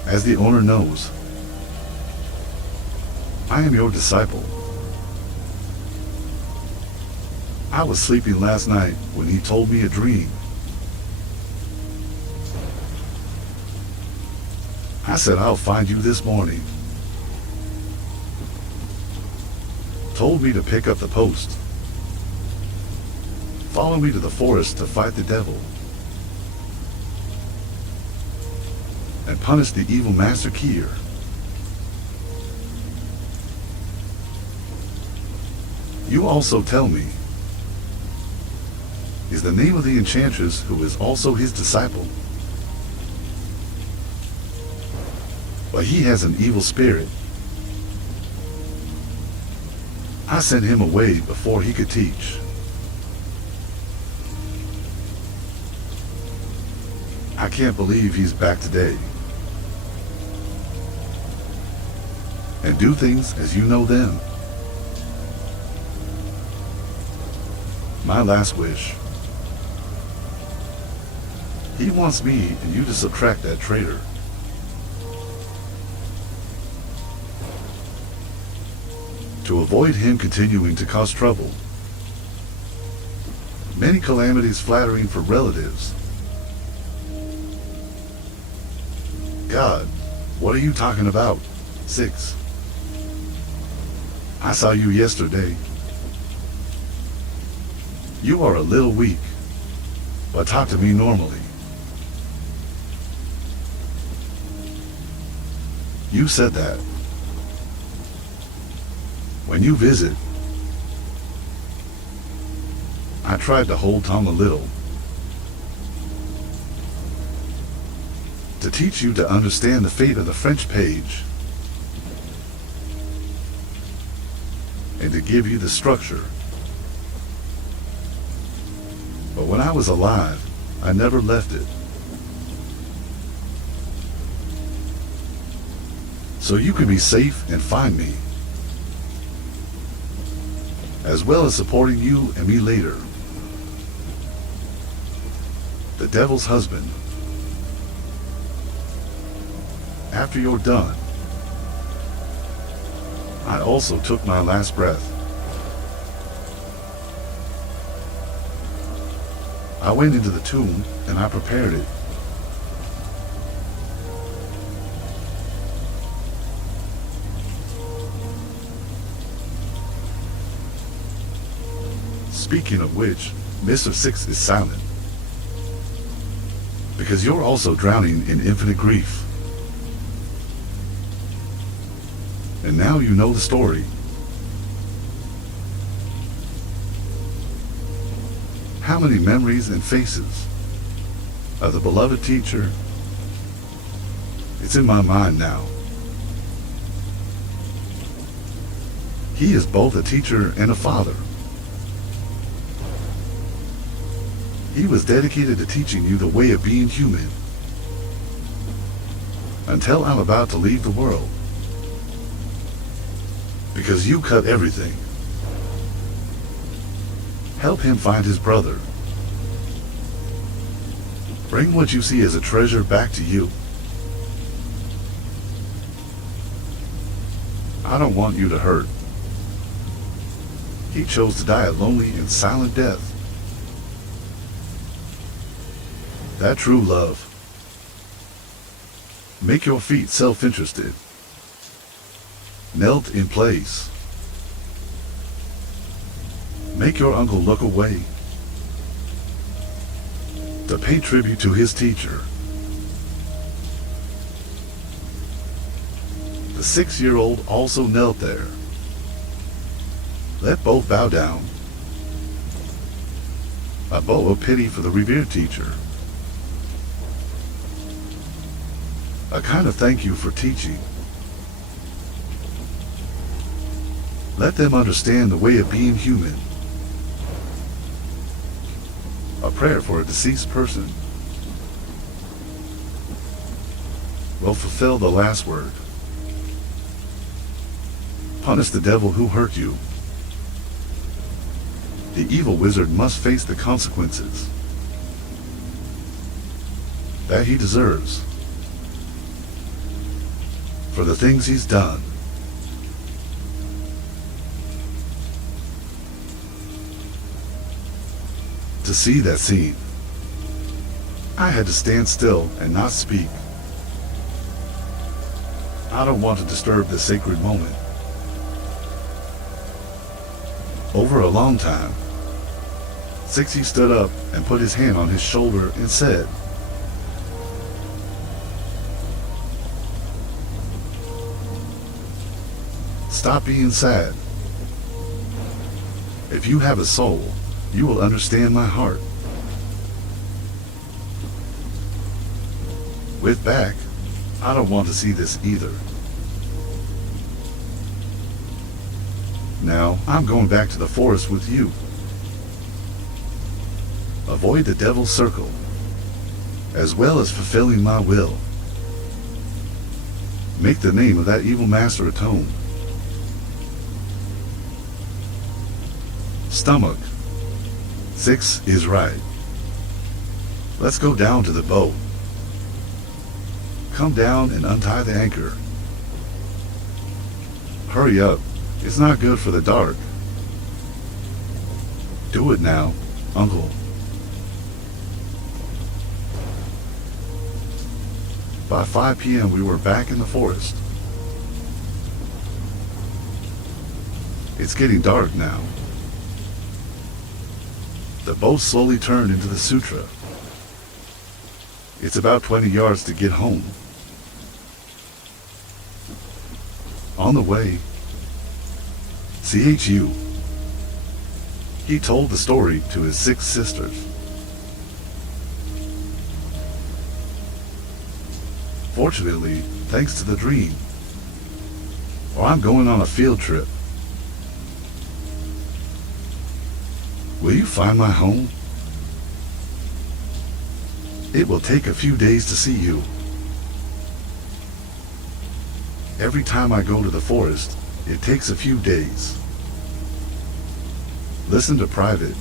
As the owner knows, I am your disciple. I was sleeping last night when he told me a dream. I said, "I'll find you this morning." Told me to pick up the post. Follow me to the forest to fight the devil. And punish the evil Master Kier. You also tell me is the name of the enchantress who is also his disciple. But he has an evil spirit. I sent him away before he could teach. I can't believe he's back today. And do things as you know them. My last wish. He wants me and you to subtract that traitor. To avoid him continuing to cause trouble. Many calamities flattering for relatives. God, what are you talking about? 6. I saw you yesterday. You are a little weak, but talk to me normally. You said that. When you visit, I tried to hold Tom a little, to teach you to understand the fate of the French page, and to give you the structure. But when I was alive, I never left it. So you can be safe and find me, as well as supporting you and me later. The devil's husband. After you're done, I also took my last breath. I went into the tomb and I prepared it. Speaking of which, Mr. 6 is silent, because you're also drowning in infinite grief. And now you know the story. How many memories and faces of the beloved teacher? It's in my mind now. He is both a teacher and a father. He was dedicated to teaching you the way of being human, until I'm about to leave the world. Because you cut everything. Help him find his brother. Bring what you see as a treasure back to you. I don't want you to hurt. He chose to die a lonely and silent death. That true love. Make your feet self-interested. Knelt in place. Make your uncle look away, to pay tribute to his teacher. The 6-year-old also knelt there. Let both bow down. A bow of pity for the revered teacher. A kind of thank you for teaching. Let them understand the way of being human. A prayer for a deceased person will fulfill the last word. Punish the devil who hurt you. The evil wizard must face the consequences that he deserves for the things he's done. To see that scene, I had to stand still and not speak. I don't want to disturb this sacred moment. Over a long time, 6 stood up and put his hand on his shoulder and said, "Stop being sad. If you have a soul, you will understand my heart." With back, I don't want to see this either. Now, I'm going back to the forest with you. Avoid the devil's circle, as well as fulfilling my will. Make the name of that evil master atone. Stomach. 6 is right. Let's go down to the boat. Come down and untie the anchor. Hurry up. It's not good for the dark. Do it now, Uncle. By 5 p.m. we were back in the forest. It's getting dark now. The boat slowly turned into the Sutra. It's about 20 yards to get home. On the way, CHU. He told the story to his 6 sisters. Fortunately, thanks to the dream, or I'm going on a field trip. Will you find my home? It will take a few days to see you. Every time I go to the forest, it takes a few days. Listen to Private.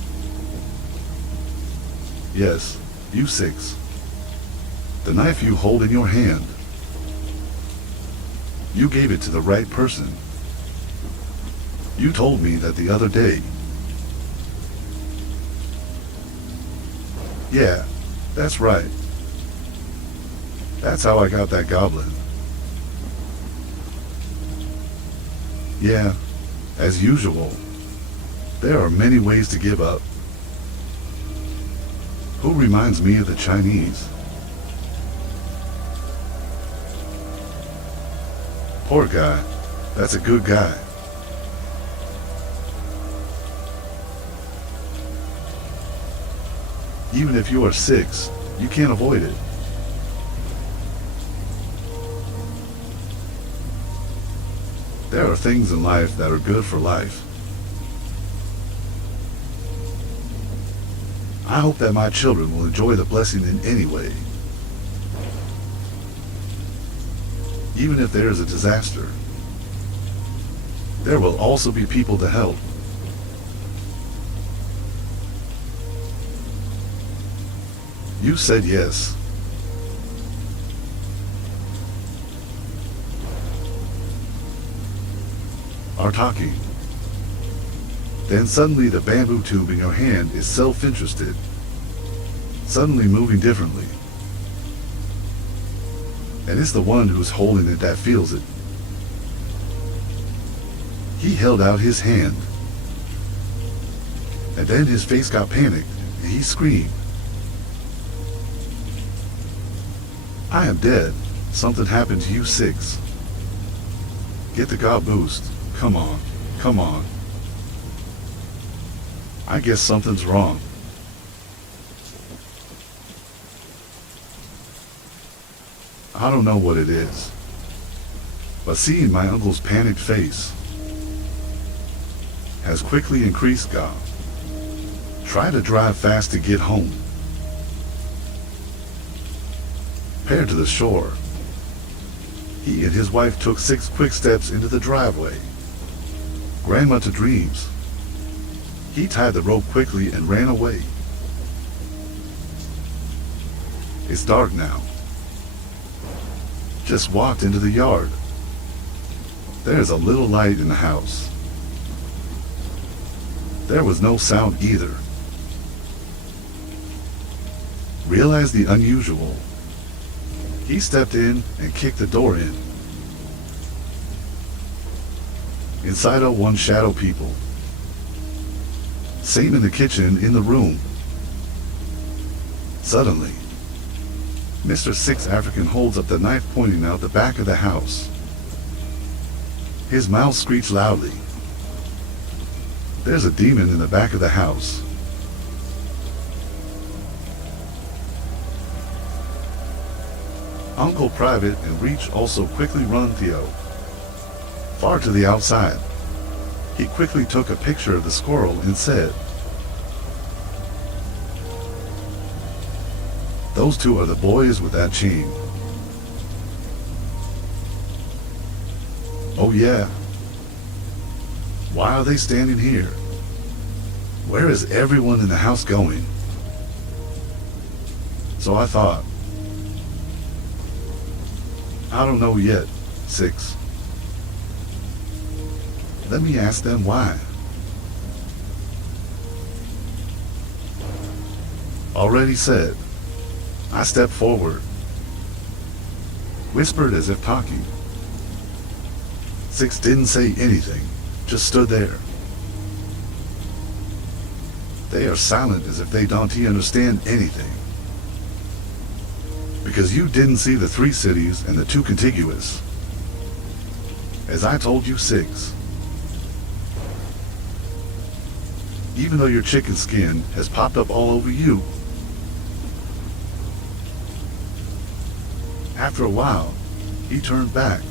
Yes, you 6. The knife you hold in your hand. You gave it to the right person. You told me that the other day. Yeah, that's right. That's how I got that goblin. Yeah, as usual, there are many ways to give up. Who reminds me of the Chinese? Poor guy. That's a good guy. Even if you are 6, you can't avoid it. There are things in life that are good for life. I hope that my children will enjoy the blessing in any way. Even if there is a disaster, there will also be people to help. You said yes. Are talking. Then suddenly the bamboo tube in your hand is self-interested, suddenly moving differently. And it's the one who's holding it that feels it. He held out his hand. And then his face got panicked, and he screamed. I am dead. Something happened to you 6. Get the God boost. Come on. Come on. I guess something's wrong. I don't know what it is, but seeing my uncle's panicked face has quickly increased God. Try to drive fast to get home. Paired to the shore, he and his wife took 6 quick steps into the driveway. Grandma to dreams. He tied the rope quickly and ran away. It's dark now. Just walked into the yard. There's a little light in the house. There was no sound either. Realized the unusual. He stepped in and kicked the door in. Inside are 1 shadow people. Same in the kitchen, in the room. Suddenly, Mr. 6 African holds up the knife pointing out the back of the house. His mouth screeched loudly. There's a demon in the back of the house. Uncle Private and Reach also quickly run Theo. Far to the outside. He quickly took a picture of the squirrel and said, "Those 2 are the boys with that chain." Oh yeah. Why are they standing here? Where is everyone in the house going? So I thought, I don't know yet, 6. Let me ask them why. Already said. I stepped forward. whispered as if talking. 6 didn't say anything, just stood there. They are silent as if they don't understand anything. Because you didn't see the 3 cities and the 2 contiguous. As I told you, 6. Even though your chicken skin has popped up all over you. After a while, he turned back.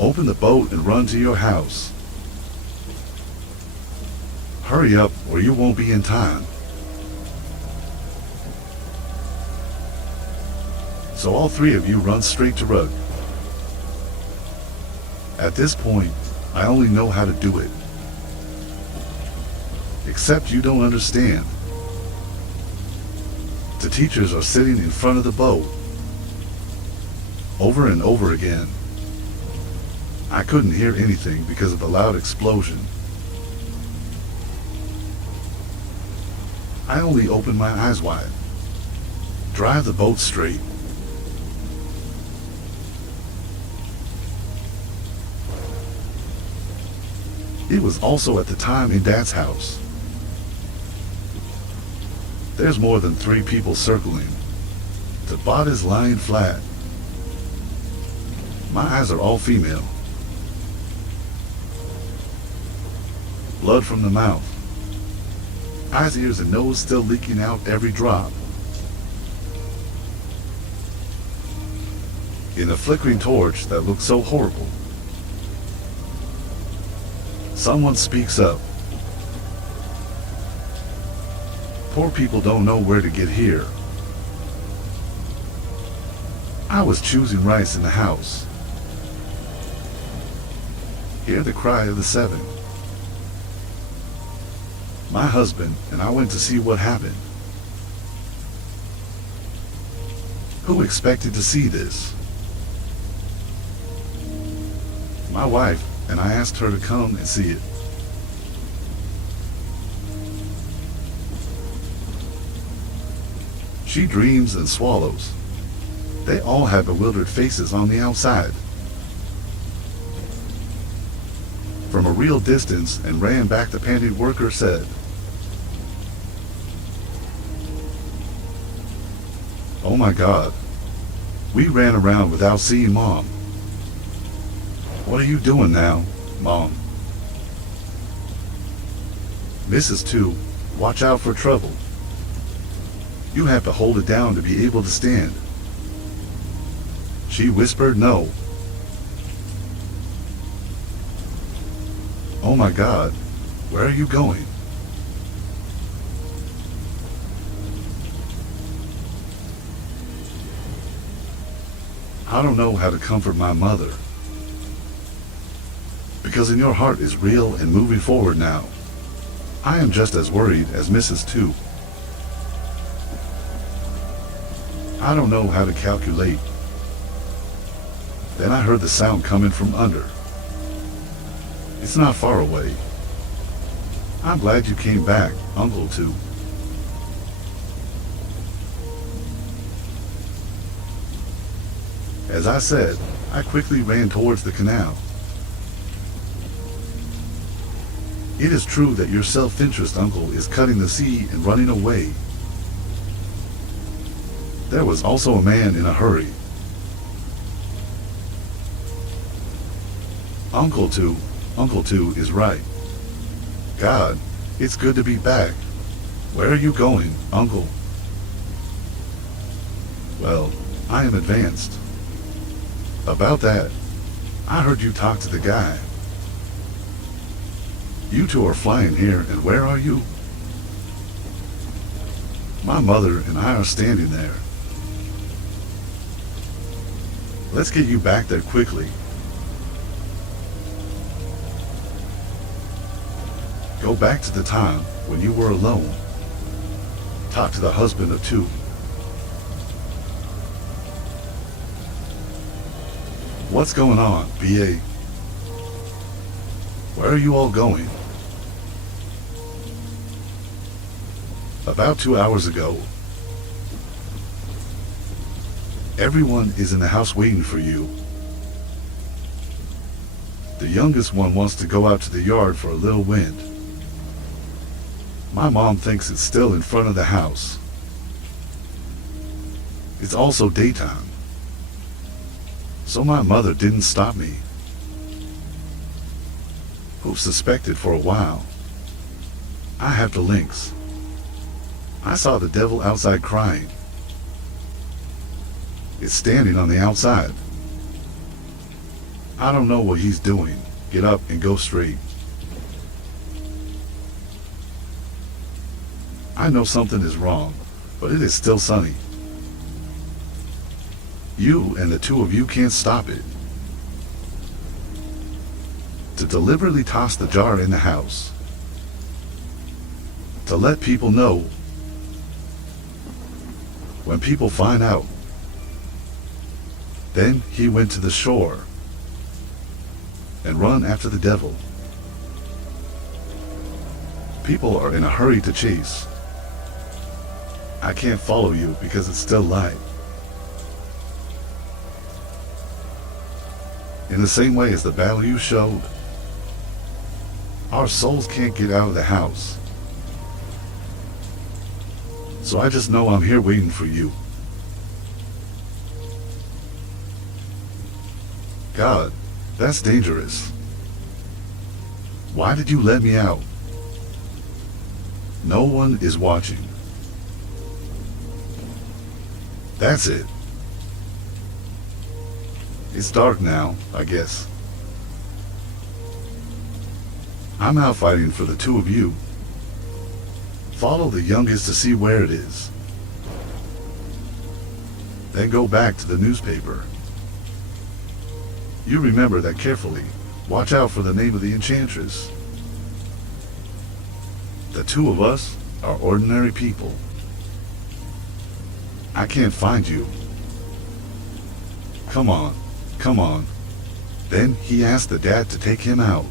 Open the boat and run to your house. Hurry up or you won't be in time. So all 3 of you run straight to Rug. At this point, I only know how to do it. Except you don't understand. The teachers are sitting in front of the boat. Over and over again. I couldn't hear anything because of the loud explosion. I only opened my eyes wide. Drive the boat straight. It was also at the time in Dad's house. There's more than 3 people circling. The bot is lying flat. My eyes are all female. Blood from the mouth. Eyes, ears, and nose still leaking out every drop. In a flickering torch that looks so horrible. Someone speaks up. Poor people don't know where to get here. I was choosing rice in the house. Hear the cry of the 7. My husband and I went to see what happened. Who expected to see this? My wife, and I asked her to come and see it. She dreams and swallows. They all have bewildered faces on the outside. From a real distance and ran back, the panting worker said, "Oh my God." We ran around without seeing Mom. "What are you doing now, Mom?" "Mrs. 2, watch out for trouble. You have to hold it down to be able to stand." She whispered, "No." "Oh my God, where are you going?" I don't know how to comfort my mother. Because in your heart is real and moving forward now. I am just as worried as Mrs. 2. I don't know how to calculate. Then I heard the sound coming from under. It's not far away. I'm glad you came back, Uncle 2. As I said, I quickly ran towards the canal. It is true that your self-interest uncle is cutting the sea and running away. There was also a man in a hurry. Uncle 2 is right. God, it's good to be back. Where are you going, Uncle? Well, I am advanced. About that, I heard you talk to the guy. You 2 are flying here, and where are you? My mother and I are standing there. Let's get you back there quickly. Go back to the time when you were alone. Talk to the husband of 2. What's going on, B.A.? Where are you all going? About 2 hours ago. Everyone is in the house waiting for you. The youngest one wants to go out to the yard for a little wind. My mom thinks it's still in front of the house. It's also daytime, so my mother didn't stop me. Who suspected for a while? I have the links. I saw the devil outside crying. It's standing on the outside. I don't know what he's doing. Get up and go straight. I know something is wrong, but it is still sunny. You and the two of you can't stop it. To deliberately toss the jar in the house. To let people know. When people find out. Then he went to the shore and run after the devil. People are in a hurry to chase. I can't follow you because it's still light. In the same way as the battle you showed, our souls can't get out of the house. So I just know I'm here waiting for you. God, that's dangerous. Why did you let me out? No one is watching. That's it. It's dark now, I guess. I'm out fighting for the two of you. Follow the youngest to see where it is. Then go back to the newspaper. You remember that carefully. Watch out for the name of the enchantress. The two of us are ordinary people. I can't find you. Come on, come on. Then he asked the dad to take him out.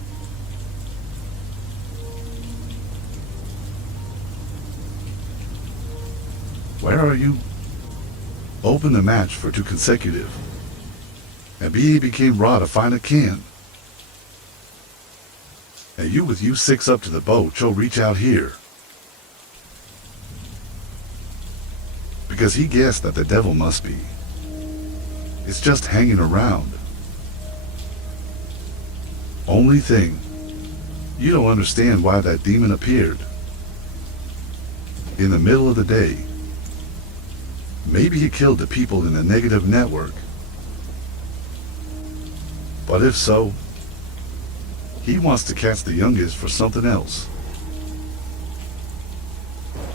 Where are you? Open the match for 2 consecutive. And BA became raw to find a can. And you with U6 up to the boat, you'll reach out here. Because he guessed that the devil must be. It's just hanging around. Only thing, you don't understand why that demon appeared. In the middle of the day. Maybe he killed the people in the negative network. But if so, he wants to catch the youngest for something else.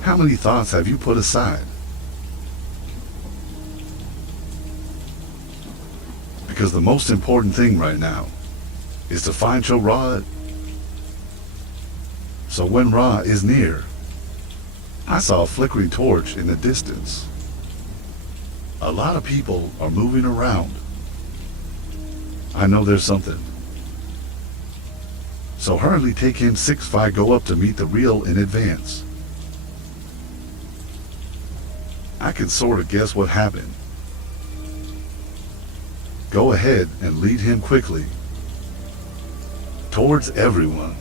How many thoughts have you put aside? Because the most important thing right now is to find your Ra. So when Ra is near, I saw a flickering torch in the distance. A lot of people are moving around. I know there's something. So hurriedly take him 6-5, go up to meet the real in advance. I can sort of guess what happened. Go ahead and lead him quickly. Towards everyone.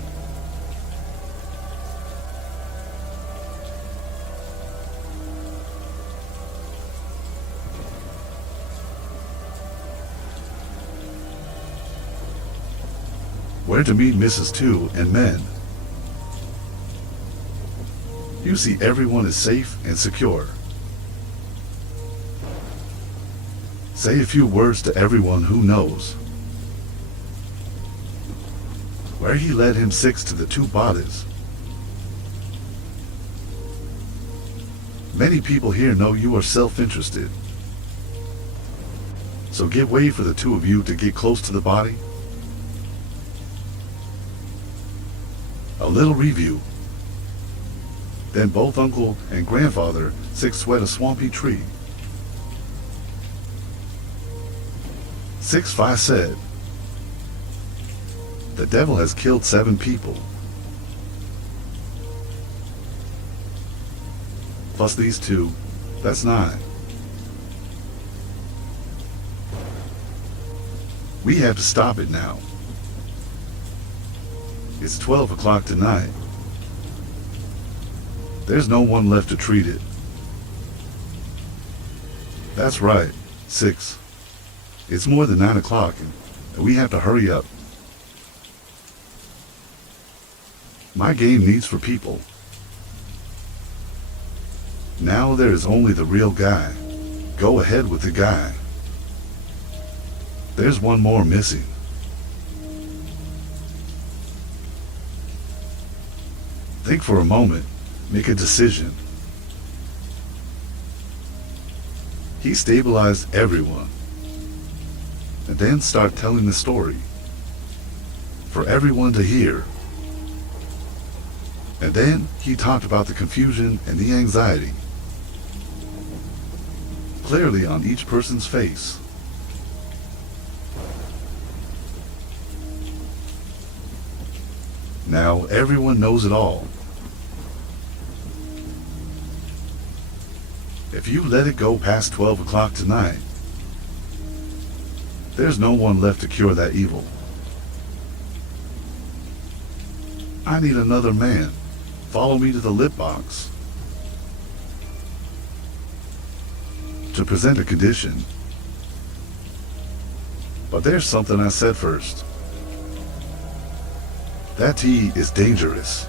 Where to meet Mrs. Two and men. You see everyone is safe and secure. Say a few words to everyone who knows. Where he led him 6 to the 2 bodies. Many people here know you are self-interested. So give way for the 2 of you to get close to the body. A little review. Then both uncle and grandfather 6 sweat a swampy tree. 6-5 said, the devil has killed 7 people. Plus these 2, that's 9. We have to stop it now. It's 12 o'clock tonight. There's no one left to treat it. That's right, 6. It's more than 9 o'clock and we have to hurry up. My game needs for people. Now there is only the real guy. Go ahead with the guy. There's one more missing. Think for a moment. Make a decision. He stabilized everyone. And then start telling the story. For everyone to hear. And then he talked about the confusion and the anxiety. Clearly on each person's face. Now everyone knows it all. If you let it go past 12 o'clock tonight, there's no one left to cure that evil. I need another man. Follow me to the lip box. To present a condition. But there's something I said first. That tea is dangerous.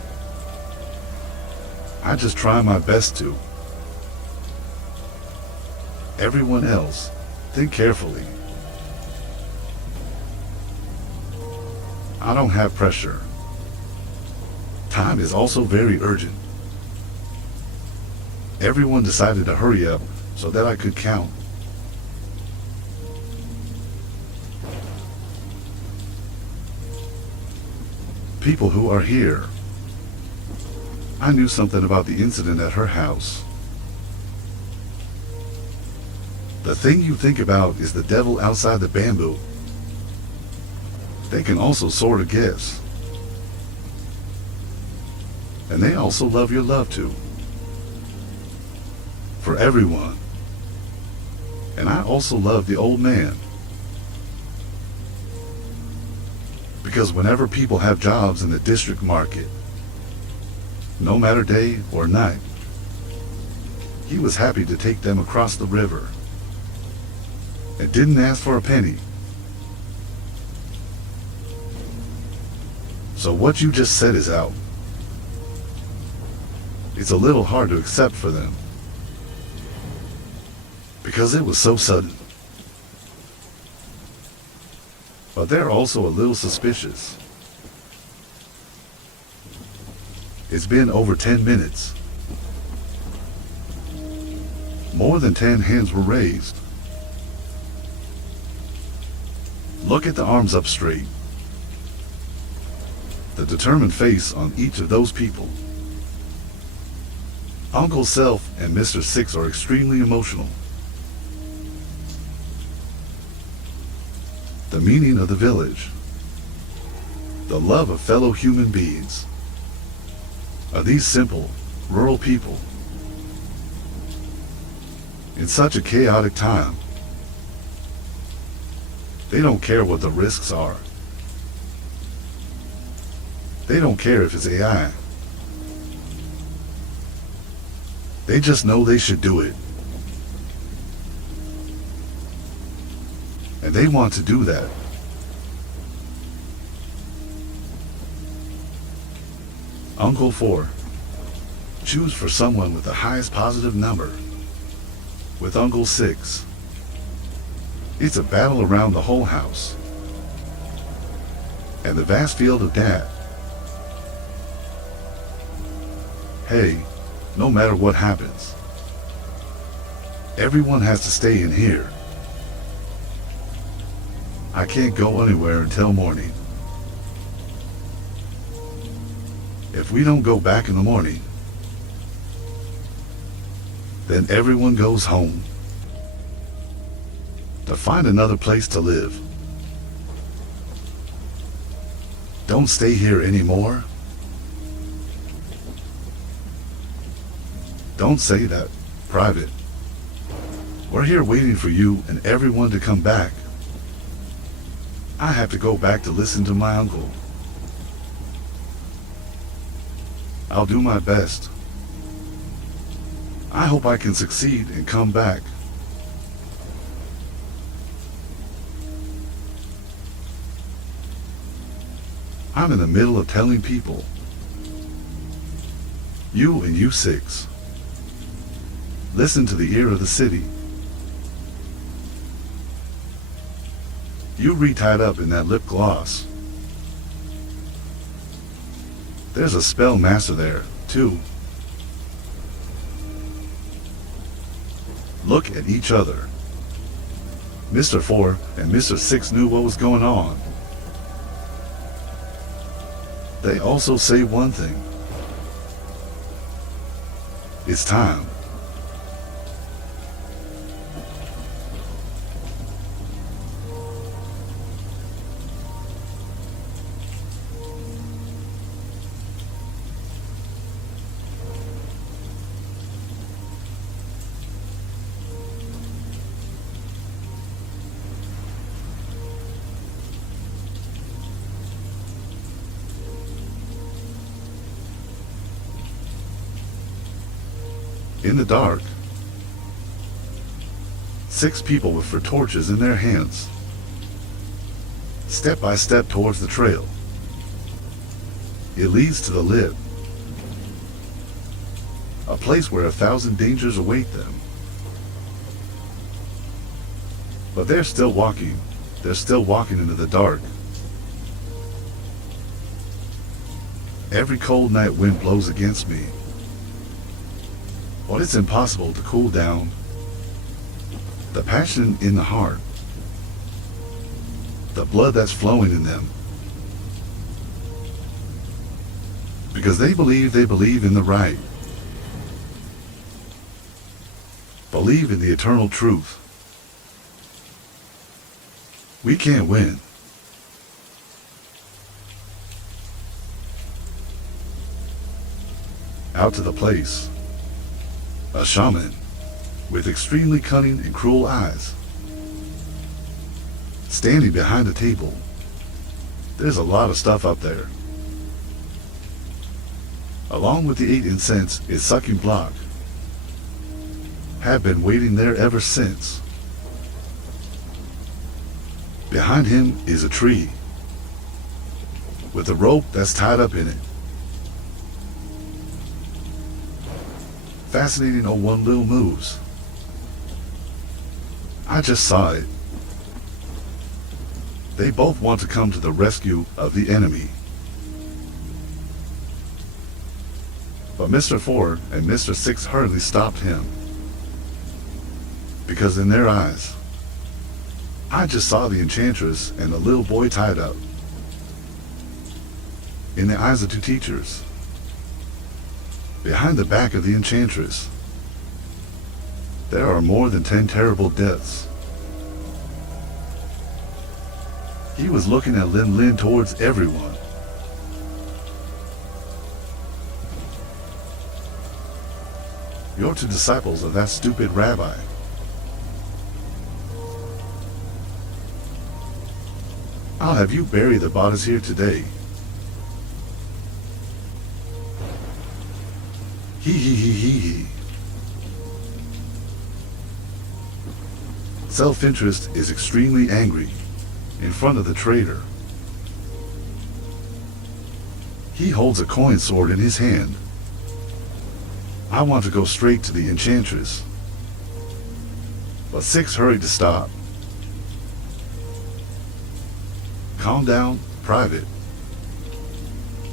I just try my best to. Everyone else, think carefully. I don't have pressure. Time is also very urgent. Everyone decided to hurry up so that I could count. People who are here. I knew something about the incident at her house. The thing you think about is the devil outside the bamboo. They can also sort of guess. And they also love your love too. For everyone. And I also love the old man. Because whenever people have jobs in the district market, no matter day or night, he was happy to take them across the river. And didn't ask for a penny. So what you just said is out. It's a little hard to accept for them. Because it was so sudden. But they're also a little suspicious. It's been over 10 minutes. More than 10 hands were raised. Look at the arms up straight. The determined face on each of those people. Uncle Self and Mr. Six are extremely emotional. The meaning of the village. The love of fellow human beings. Are these simple, rural people. In such a chaotic time. They don't care what the risks are. They don't care if it's AI. They just know they should do it. And they want to do that. Uncle 4. Choose for someone with the highest positive number. With Uncle 6. It's a battle around the whole house. And the vast field of Dad. Hey, no matter what happens, everyone has to stay in here. I can't go anywhere until morning. If we don't go back in the morning, then everyone goes home. To find another place to live. Don't stay here anymore. Don't say that. Private. We're here waiting for you and everyone to come back. I have to go back to listen to my uncle. I'll do my best. I hope I can succeed and come back. I'm in the middle of telling people. You and you six. Listen to the ear of the city. You re-tied up in that lip gloss. There's a spell master there, too. Look at each other. Mr. 4 and Mr. 6 knew what was going on. They also say one thing. It's time. In the dark, 6 people with torches in their hands, step by step towards the trail. It leads to the lip, a place where 1,000 dangers await them. But they're still walking. They're still walking into the dark. Every cold night wind blows against me. But it's impossible to cool down the passion in the heart, the blood that's flowing in them. Because they believe in the right. Believe in the eternal truth. We can't win. Out to the place. A shaman with extremely cunning and cruel eyes. Standing behind a table. There's a lot of stuff up there. Along with the 8 incense is sucking block. Have been waiting there ever since. Behind him is a tree with a rope that's tied up in it. Fascinating on one little moves. I just saw it. They both want to come to the rescue of the enemy. But Mr. 4 and Mr. 6 hurriedly stopped him. Because in their eyes, I just saw the enchantress and the little boy tied up. In the eyes of 2 teachers. Behind the back of the enchantress, there are more than 10 terrible deaths. He was looking at Lin Lin towards everyone. You're 2 disciples of that stupid rabbi. I'll have you bury the bodies here today. He. Self-interest is extremely angry in front of the traitor. He holds a coin sword in his hand. I want to go straight to the enchantress. But 6 hurried to stop. Calm down, Private.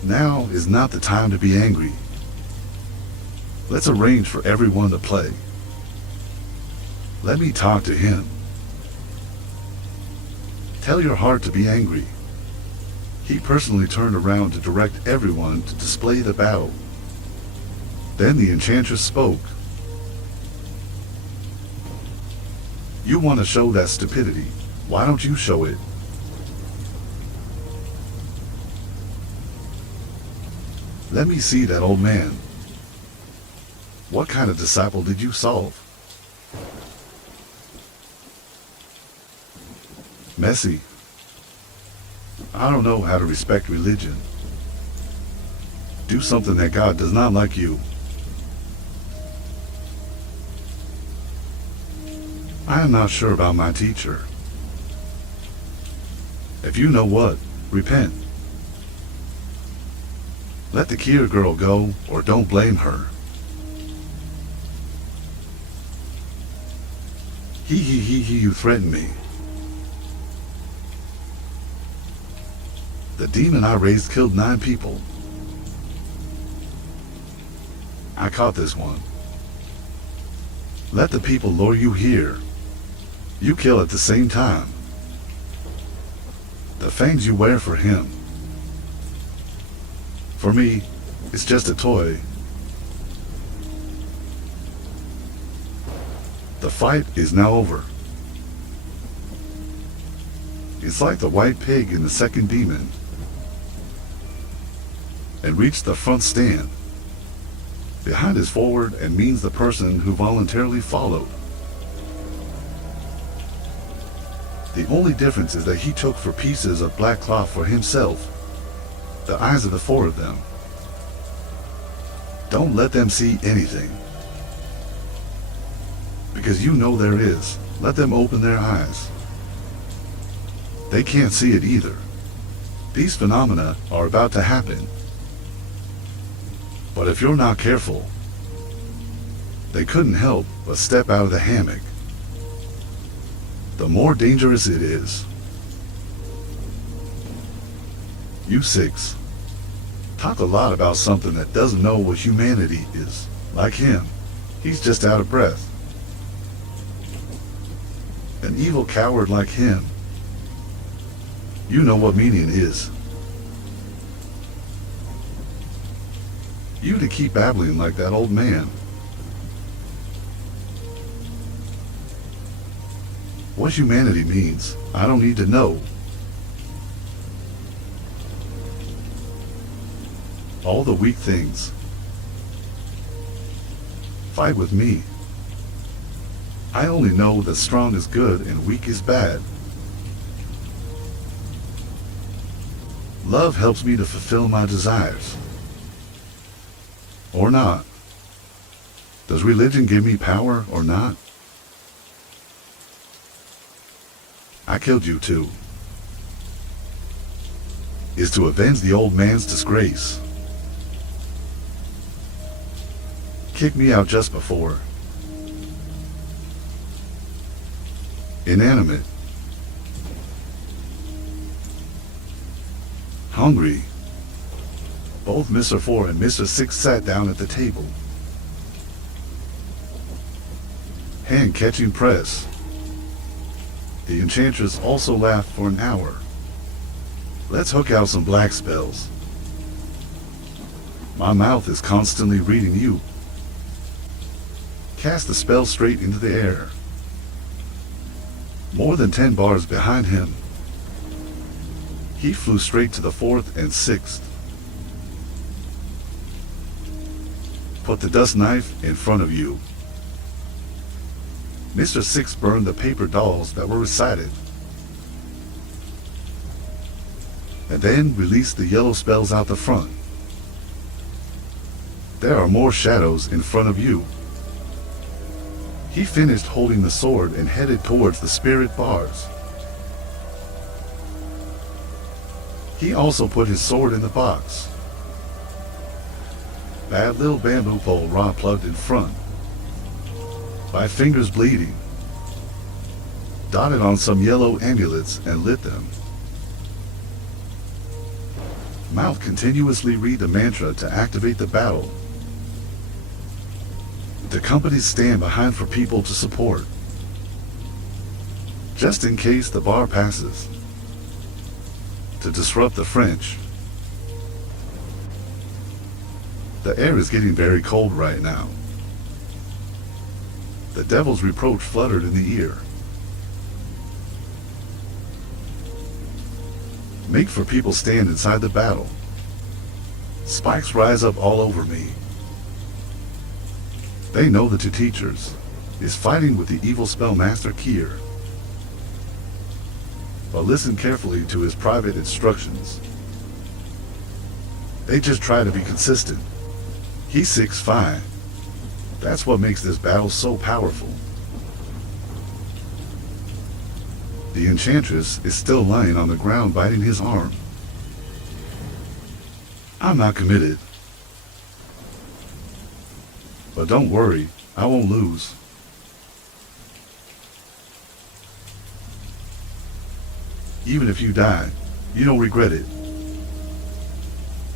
Now is not the time to be angry. Let's arrange for everyone to play. Let me talk to him. Tell your heart to be angry. He personally turned around to direct everyone to display the battle. Then the enchantress spoke. You want to show that stupidity. Why don't you show it? Let me see that old man. What kind of disciple did you solve? Messy. I don't know how to respect religion. Do something that God does not like you. I am not sure about my teacher. If you know what, repent. Let the Kier girl go, or don't blame her. He, you threatened me. The demon I raised killed 9 people. I caught this one. Let the people lure you here. You kill at the same time. The fangs you wear for him. For me, it's just a toy. The fight is now over. It's like the white pig in the second demon. And reached the front stand. Behind is forward and means the person who voluntarily followed. The only difference is that he took for pieces of black cloth for himself, the eyes of the 4 of them. Don't let them see anything. Because you know there is. Let them open their eyes. They can't see it either. These phenomena are about to happen. But if you're not careful, they couldn't help but step out of the hammock. The more dangerous it is. You 6 talk a lot about something that doesn't know what humanity is. Like him, he's just out of breath. An evil coward like him. You know what meaning is. You to keep babbling like that old man. What humanity means, I don't need to know. All the weak things. Fight with me. I only know that strong is good and weak is bad. Love helps me to fulfill my desires. Or not. Does religion give me power or not? I killed you too. Is to avenge the old man's disgrace. Kicked me out just before. Inanimate. Hungry. Both Mr. 4 and Mr. 6 sat down at the table. Hand-catching press. The enchantress also laughed for an hour. Let's hook out some black spells. My mouth is constantly reading you. Cast the spell straight into the air. More than 10 bars behind him. He flew straight to the 4th and 6th. Put the dust knife in front of you. Mr. 6 burned the paper dolls that were recited. And then released the yellow spells out the front. There are more shadows in front of you. He finished holding the sword and headed towards the spirit bars. He also put his sword in the box. Bad little bamboo pole rod plugged in front. My fingers bleeding. Dotted on some yellow amulets and lit them. Mouth continuously read the mantra to activate the battle. The companies stand behind for people to support. Just in case the bar passes. To disrupt the French. The air is getting very cold right now. The devil's reproach fluttered in the ear. Make for people stand inside the battle. Spikes rise up all over me. They know the 2 teachers is fighting with the evil spellmaster Kier. but listen carefully to his private instructions. They just try to be consistent. He's 6'5". That's what makes this battle so powerful. The enchantress is still lying on the ground biting his arm. I'm not committed. But don't worry, I won't lose. Even if you die, you don't regret it.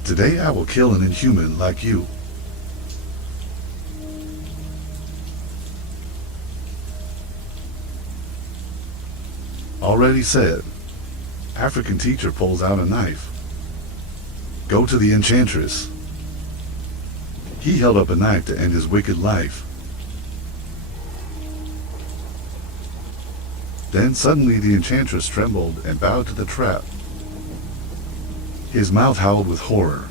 Today I will kill an inhuman like you. Already said. African teacher pulls out a knife. Go to the enchantress. He held up a knife to end his wicked life. Then suddenly the enchantress trembled and bowed to the trap. His mouth howled with horror.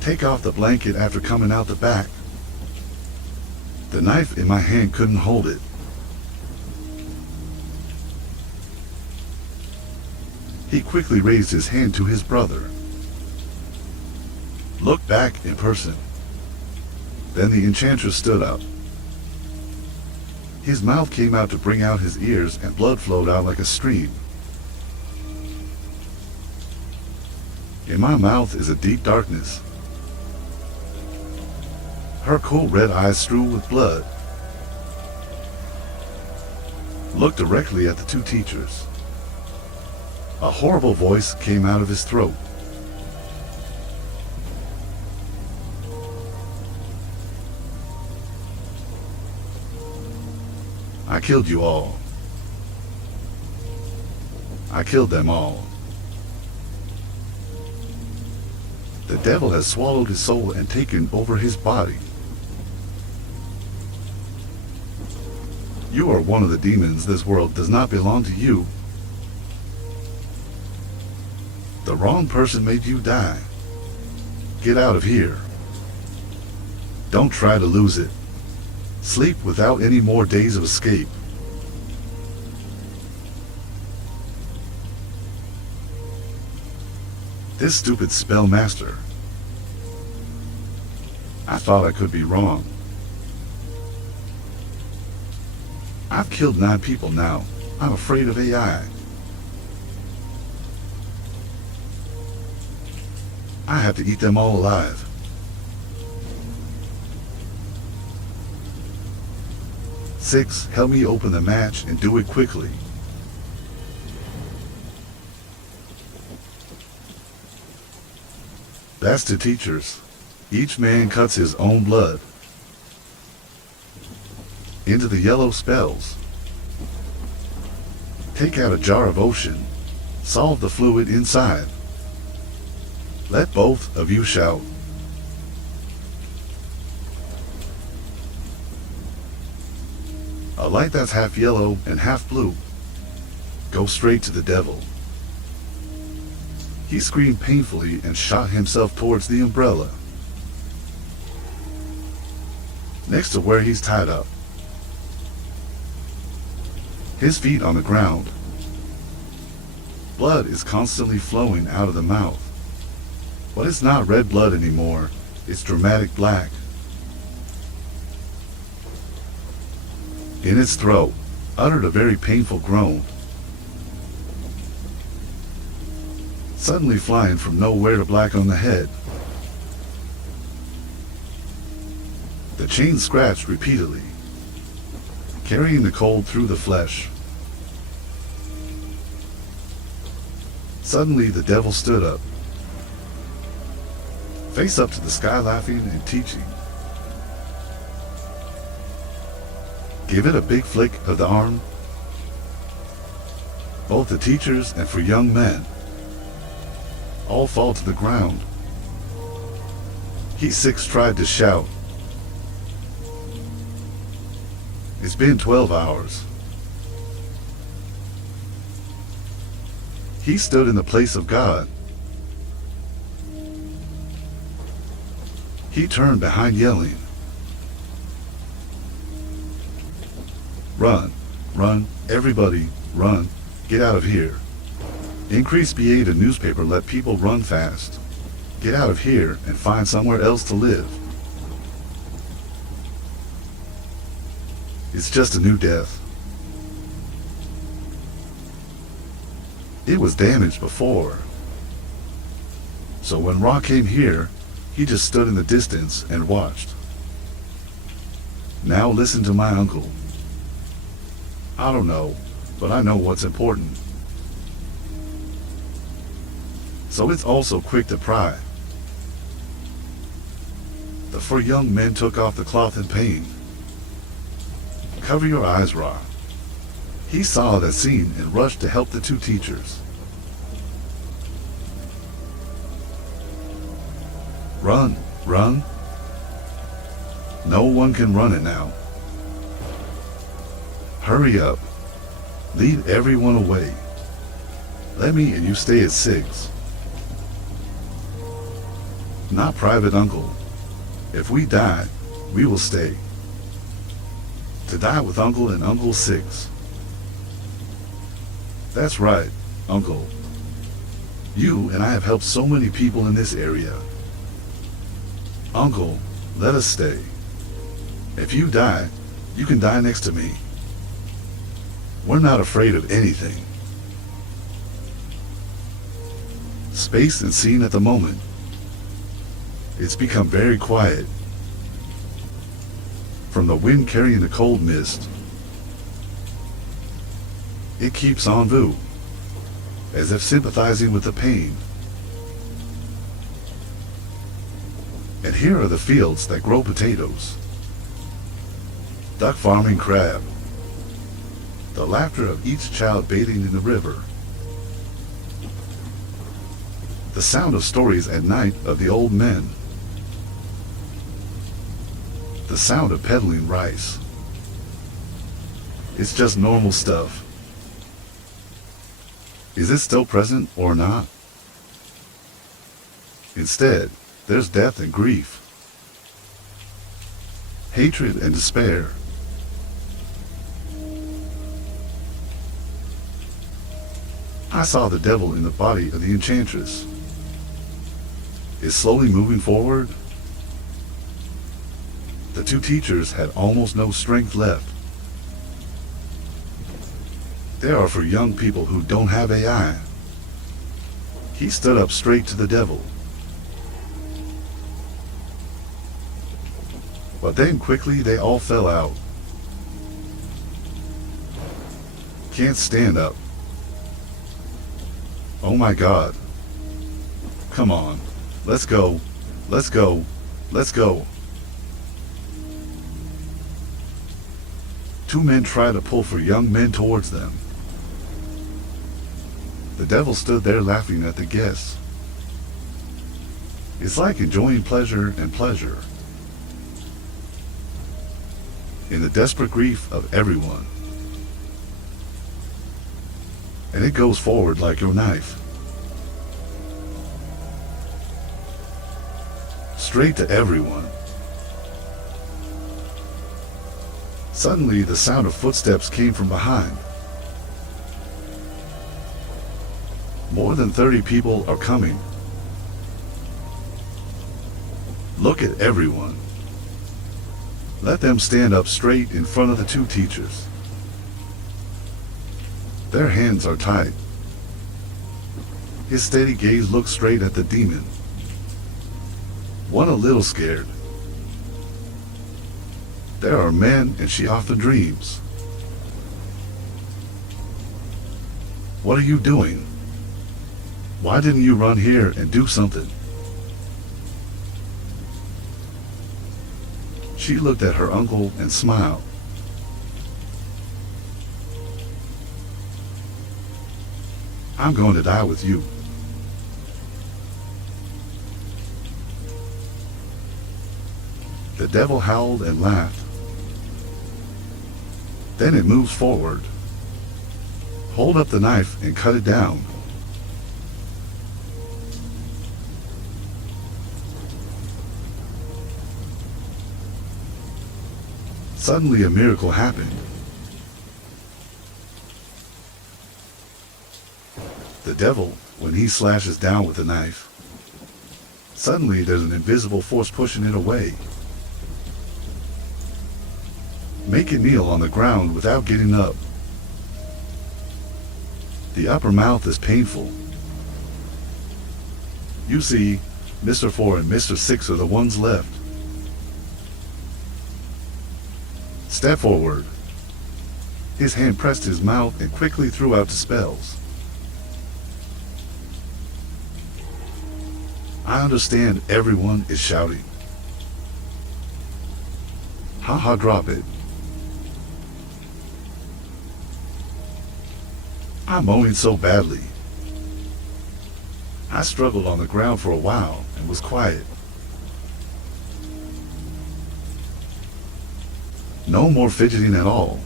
Take off the blanket after coming out the back. The knife in my hand couldn't hold it. He quickly raised his hand to his brother. Look back in person. Then the enchantress stood up. His mouth came out to bring out his ears and blood flowed out like a stream. In my mouth is a deep darkness. Her cool red eyes strewn with blood. Looked directly at the two teachers. A horrible voice came out of his throat. I killed you all. I killed them all. The devil has swallowed his soul and taken over his body. You are one of the demons. This world does not belong to you. The wrong person made you die. Get out of here. Don't try to lose it. Sleep without any more days of escape. This stupid spell master. I thought I could be wrong. I've killed 9 people now. I'm afraid of AI. I have to eat them all alive. Six, help me open the match and do it quickly. That's to teachers. Each man cuts his own blood into the yellow spells. Take out a jar of ocean. Solve the fluid inside. Let both of you shout. A light that's half yellow and half blue. Go straight to the devil. He screamed painfully and shot himself towards the umbrella. Next to where he's tied up. His feet on the ground. Blood is constantly flowing out of the mouth. But it's not red blood anymore. It's dramatic black. In its throat, uttered a very painful groan. Suddenly flying from nowhere to black on the head. The chain scratched repeatedly, carrying the cold through the flesh. Suddenly the devil stood up, face up to the sky, laughing and teaching. Give it a big flick of the arm. Both the teachers and for young men all fall to the ground. He six tried to shout. It's been 12 hours. He stood in the place of God. He turned behind yelling, "Run, Run, everybody, run, get out of here. Increase BA to newspaper, let people run fast. Get out of here and find somewhere else to live. It's just a new death. It was damaged before. So when Ra came here, he just stood in the distance and watched. Now listen to my uncle. I don't know, but I know what's important. So it's also quick to pry. The 4 young men took off the cloth in pain. Cover your eyes, Ra. He saw that scene and rushed to help the 2 teachers. Run, run. No one can run it now. Hurry up. Lead everyone away. Let me and you stay at 6. Not private, uncle. If we die, we will stay. To die with uncle and uncle 6. That's right, uncle. You and I have helped so many people in this area. Uncle, let us stay. If you die, you can die next to me. We're not afraid of anything. Space and scene at the moment. It's become very quiet. From the wind carrying the cold mist, it keeps en vue, as if sympathizing with the pain. And here are the fields that grow potatoes. Duck farming, crab. The laughter of each child bathing in the river. The sound of stories at night of the old men. The sound of peddling rice. It's just normal stuff. Is it still present or not? Instead, there's death and grief, hatred and despair. I saw the devil in the body of the enchantress. It's slowly moving forward. The 2 teachers had almost no strength left. They are for young people who don't have AI. He stood up straight to the devil. But then quickly they all fell out. Can't stand up. Oh my God. Come on. Let's go. Let's go. Let's go. 2 men tried to pull 4 young men towards them. The devil stood there laughing at the guests. It's like enjoying pleasure and pleasure. In the desperate grief of everyone. And it goes forward like your knife. Straight to everyone. Suddenly, the sound of footsteps came from behind. More than 30 people are coming. Look at everyone. Let them stand up straight in front of the 2 teachers. Their hands are tied. His steady gaze looks straight at the demon. One a little scared. There are men, and she often dreams. What are you doing? Why didn't you run here and do something? She looked at her uncle and smiled. I'm going to die with you. The devil howled and laughed. Then it moves forward. Hold up the knife and cut it down. Suddenly a miracle happened. The devil, when he slashes down with a knife, suddenly there's an invisible force pushing it away. Make it kneel on the ground without getting up. The upper mouth is painful. You see, Mr. 4 and Mr. 6 are the ones left. Step forward. His hand pressed his mouth and quickly threw out the spells. I understand everyone is shouting. Haha, drop it. I'm moaning so badly. I struggled on the ground for a while and was quiet. No more fidgeting at all.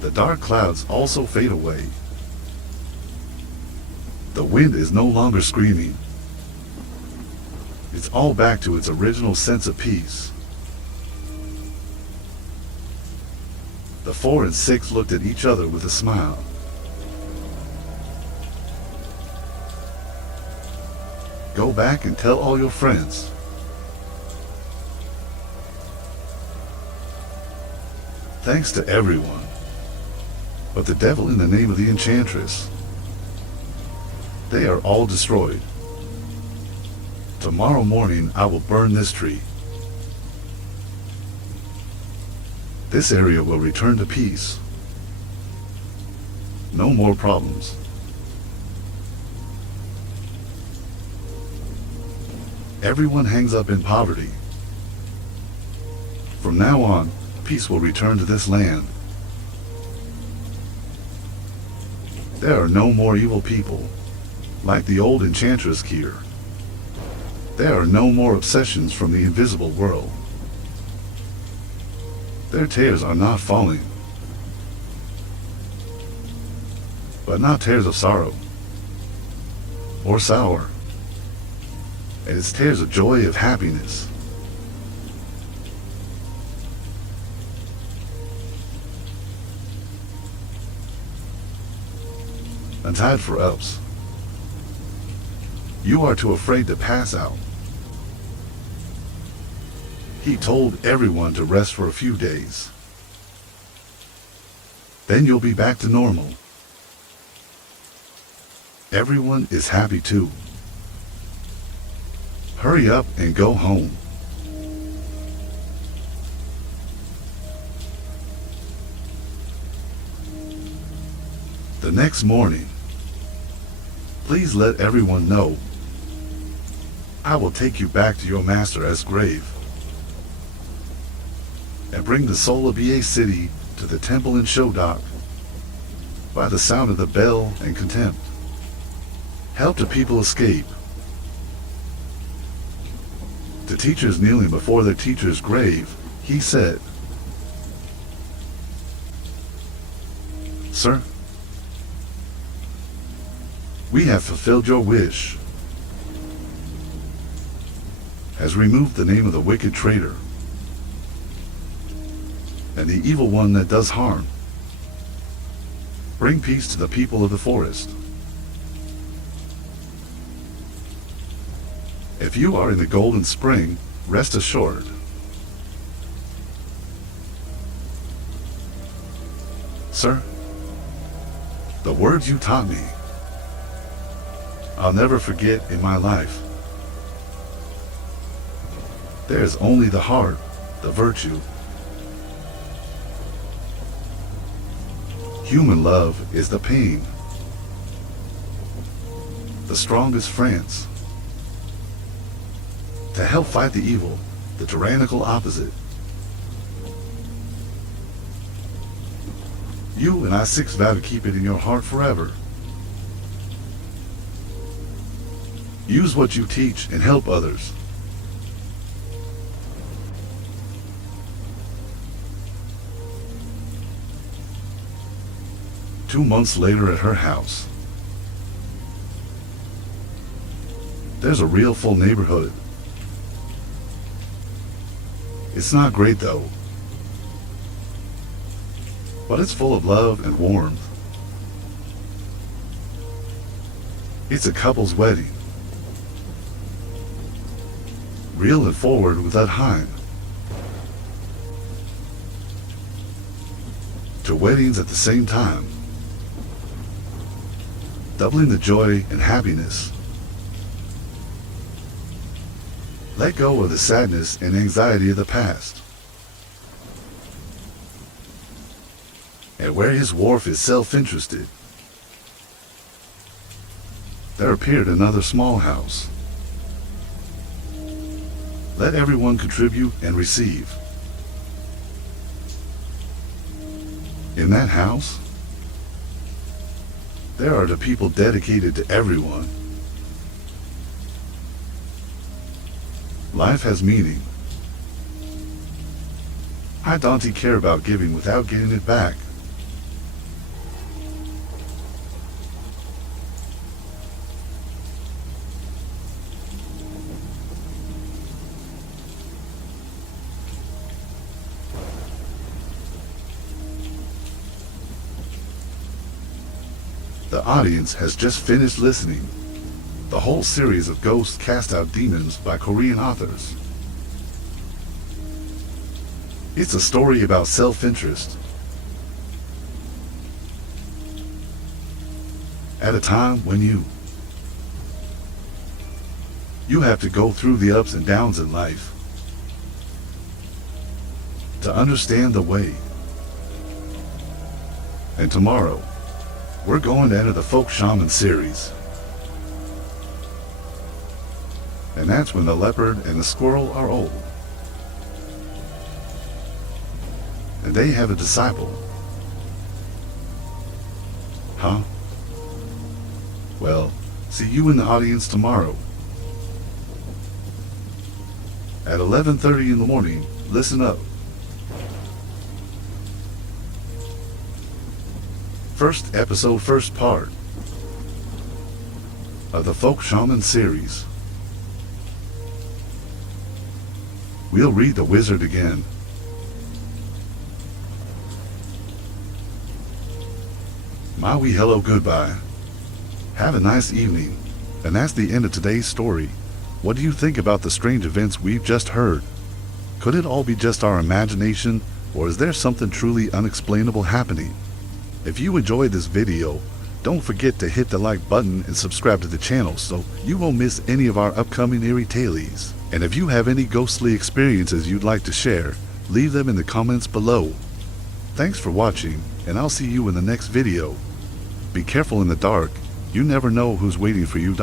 The dark clouds also fade away. The wind is no longer screaming. It's all back to its original sense of peace. The 4 and 6 looked at each other with a smile. Go back and tell all your friends. Thanks to everyone, but the devil in the name of the enchantress. They are all destroyed. Tomorrow morning I will burn this tree. This area will return to peace. No more problems. Everyone hangs up in poverty. From now on, peace will return to this land. There are no more evil people, like the old enchantress here. There are no more obsessions from the invisible world. Their tears are not falling, but not tears of sorrow or sour. It is tears of joy, of happiness. Untied for ups. You are too afraid to pass out. He told everyone to rest for a few days. Then you'll be back to normal. Everyone is happy too. Hurry up and go home. The next morning, please let everyone know. I will take you back to your master's grave and bring the soul of BA City to the temple in Shodok by the sound of the bell and contempt. Help the people escape. The teachers kneeling before their teacher's grave, he said, "Sir, we have fulfilled your wish, has removed the name of the wicked traitor and the evil one that does harm. Bring peace to the people of the forest. If you are in the Golden Spring, rest assured. Sir, the words you taught me, I'll never forget in my life. There is only the heart, the virtue. Human love is the pain, the strongest friends. To help fight the evil, the tyrannical opposite. You and I six vow to keep it in your heart forever. Use what you teach and help others. Two months later at her house. There's a real full neighborhood. It's not great though, but it's full of love and warmth. It's a couple's wedding. Reel it forward without Hein. To weddings at the same time. Doubling the joy and happiness. Let go of the sadness and anxiety of the past. And where his wharf is self-interested, there appeared another small house. Let everyone contribute and receive. In that house, there are the people dedicated to everyone. Life has meaning. I don't care about giving without getting it back. The audience has just finished listening. The whole series of Ghosts Cast Out Demons by Korean authors. It's a story about self-interest. At a time when you have to go through the ups and downs in life to understand the way. And tomorrow, we're going to enter the Folk Shaman series. And that's when the leopard and the squirrel are old. And they have a disciple. Huh? Well, see you in the audience tomorrow. At 11:30 in the morning, listen up. First episode, first part of the Folk Shaman series. We'll read The Wizard again. Maui hello goodbye. Have a nice evening. And that's the end of today's story. What do you think about the strange events we've just heard? Could it all be just our imagination, or is there something truly unexplainable happening? If you enjoyed this video, don't forget to hit the like button and subscribe to the channel so you won't miss any of our upcoming eerie tales. And if you have any ghostly experiences you'd like to share, leave them in the comments below. Thanks for watching, and I'll see you in the next video. Be careful in the dark. You never know who's waiting for you.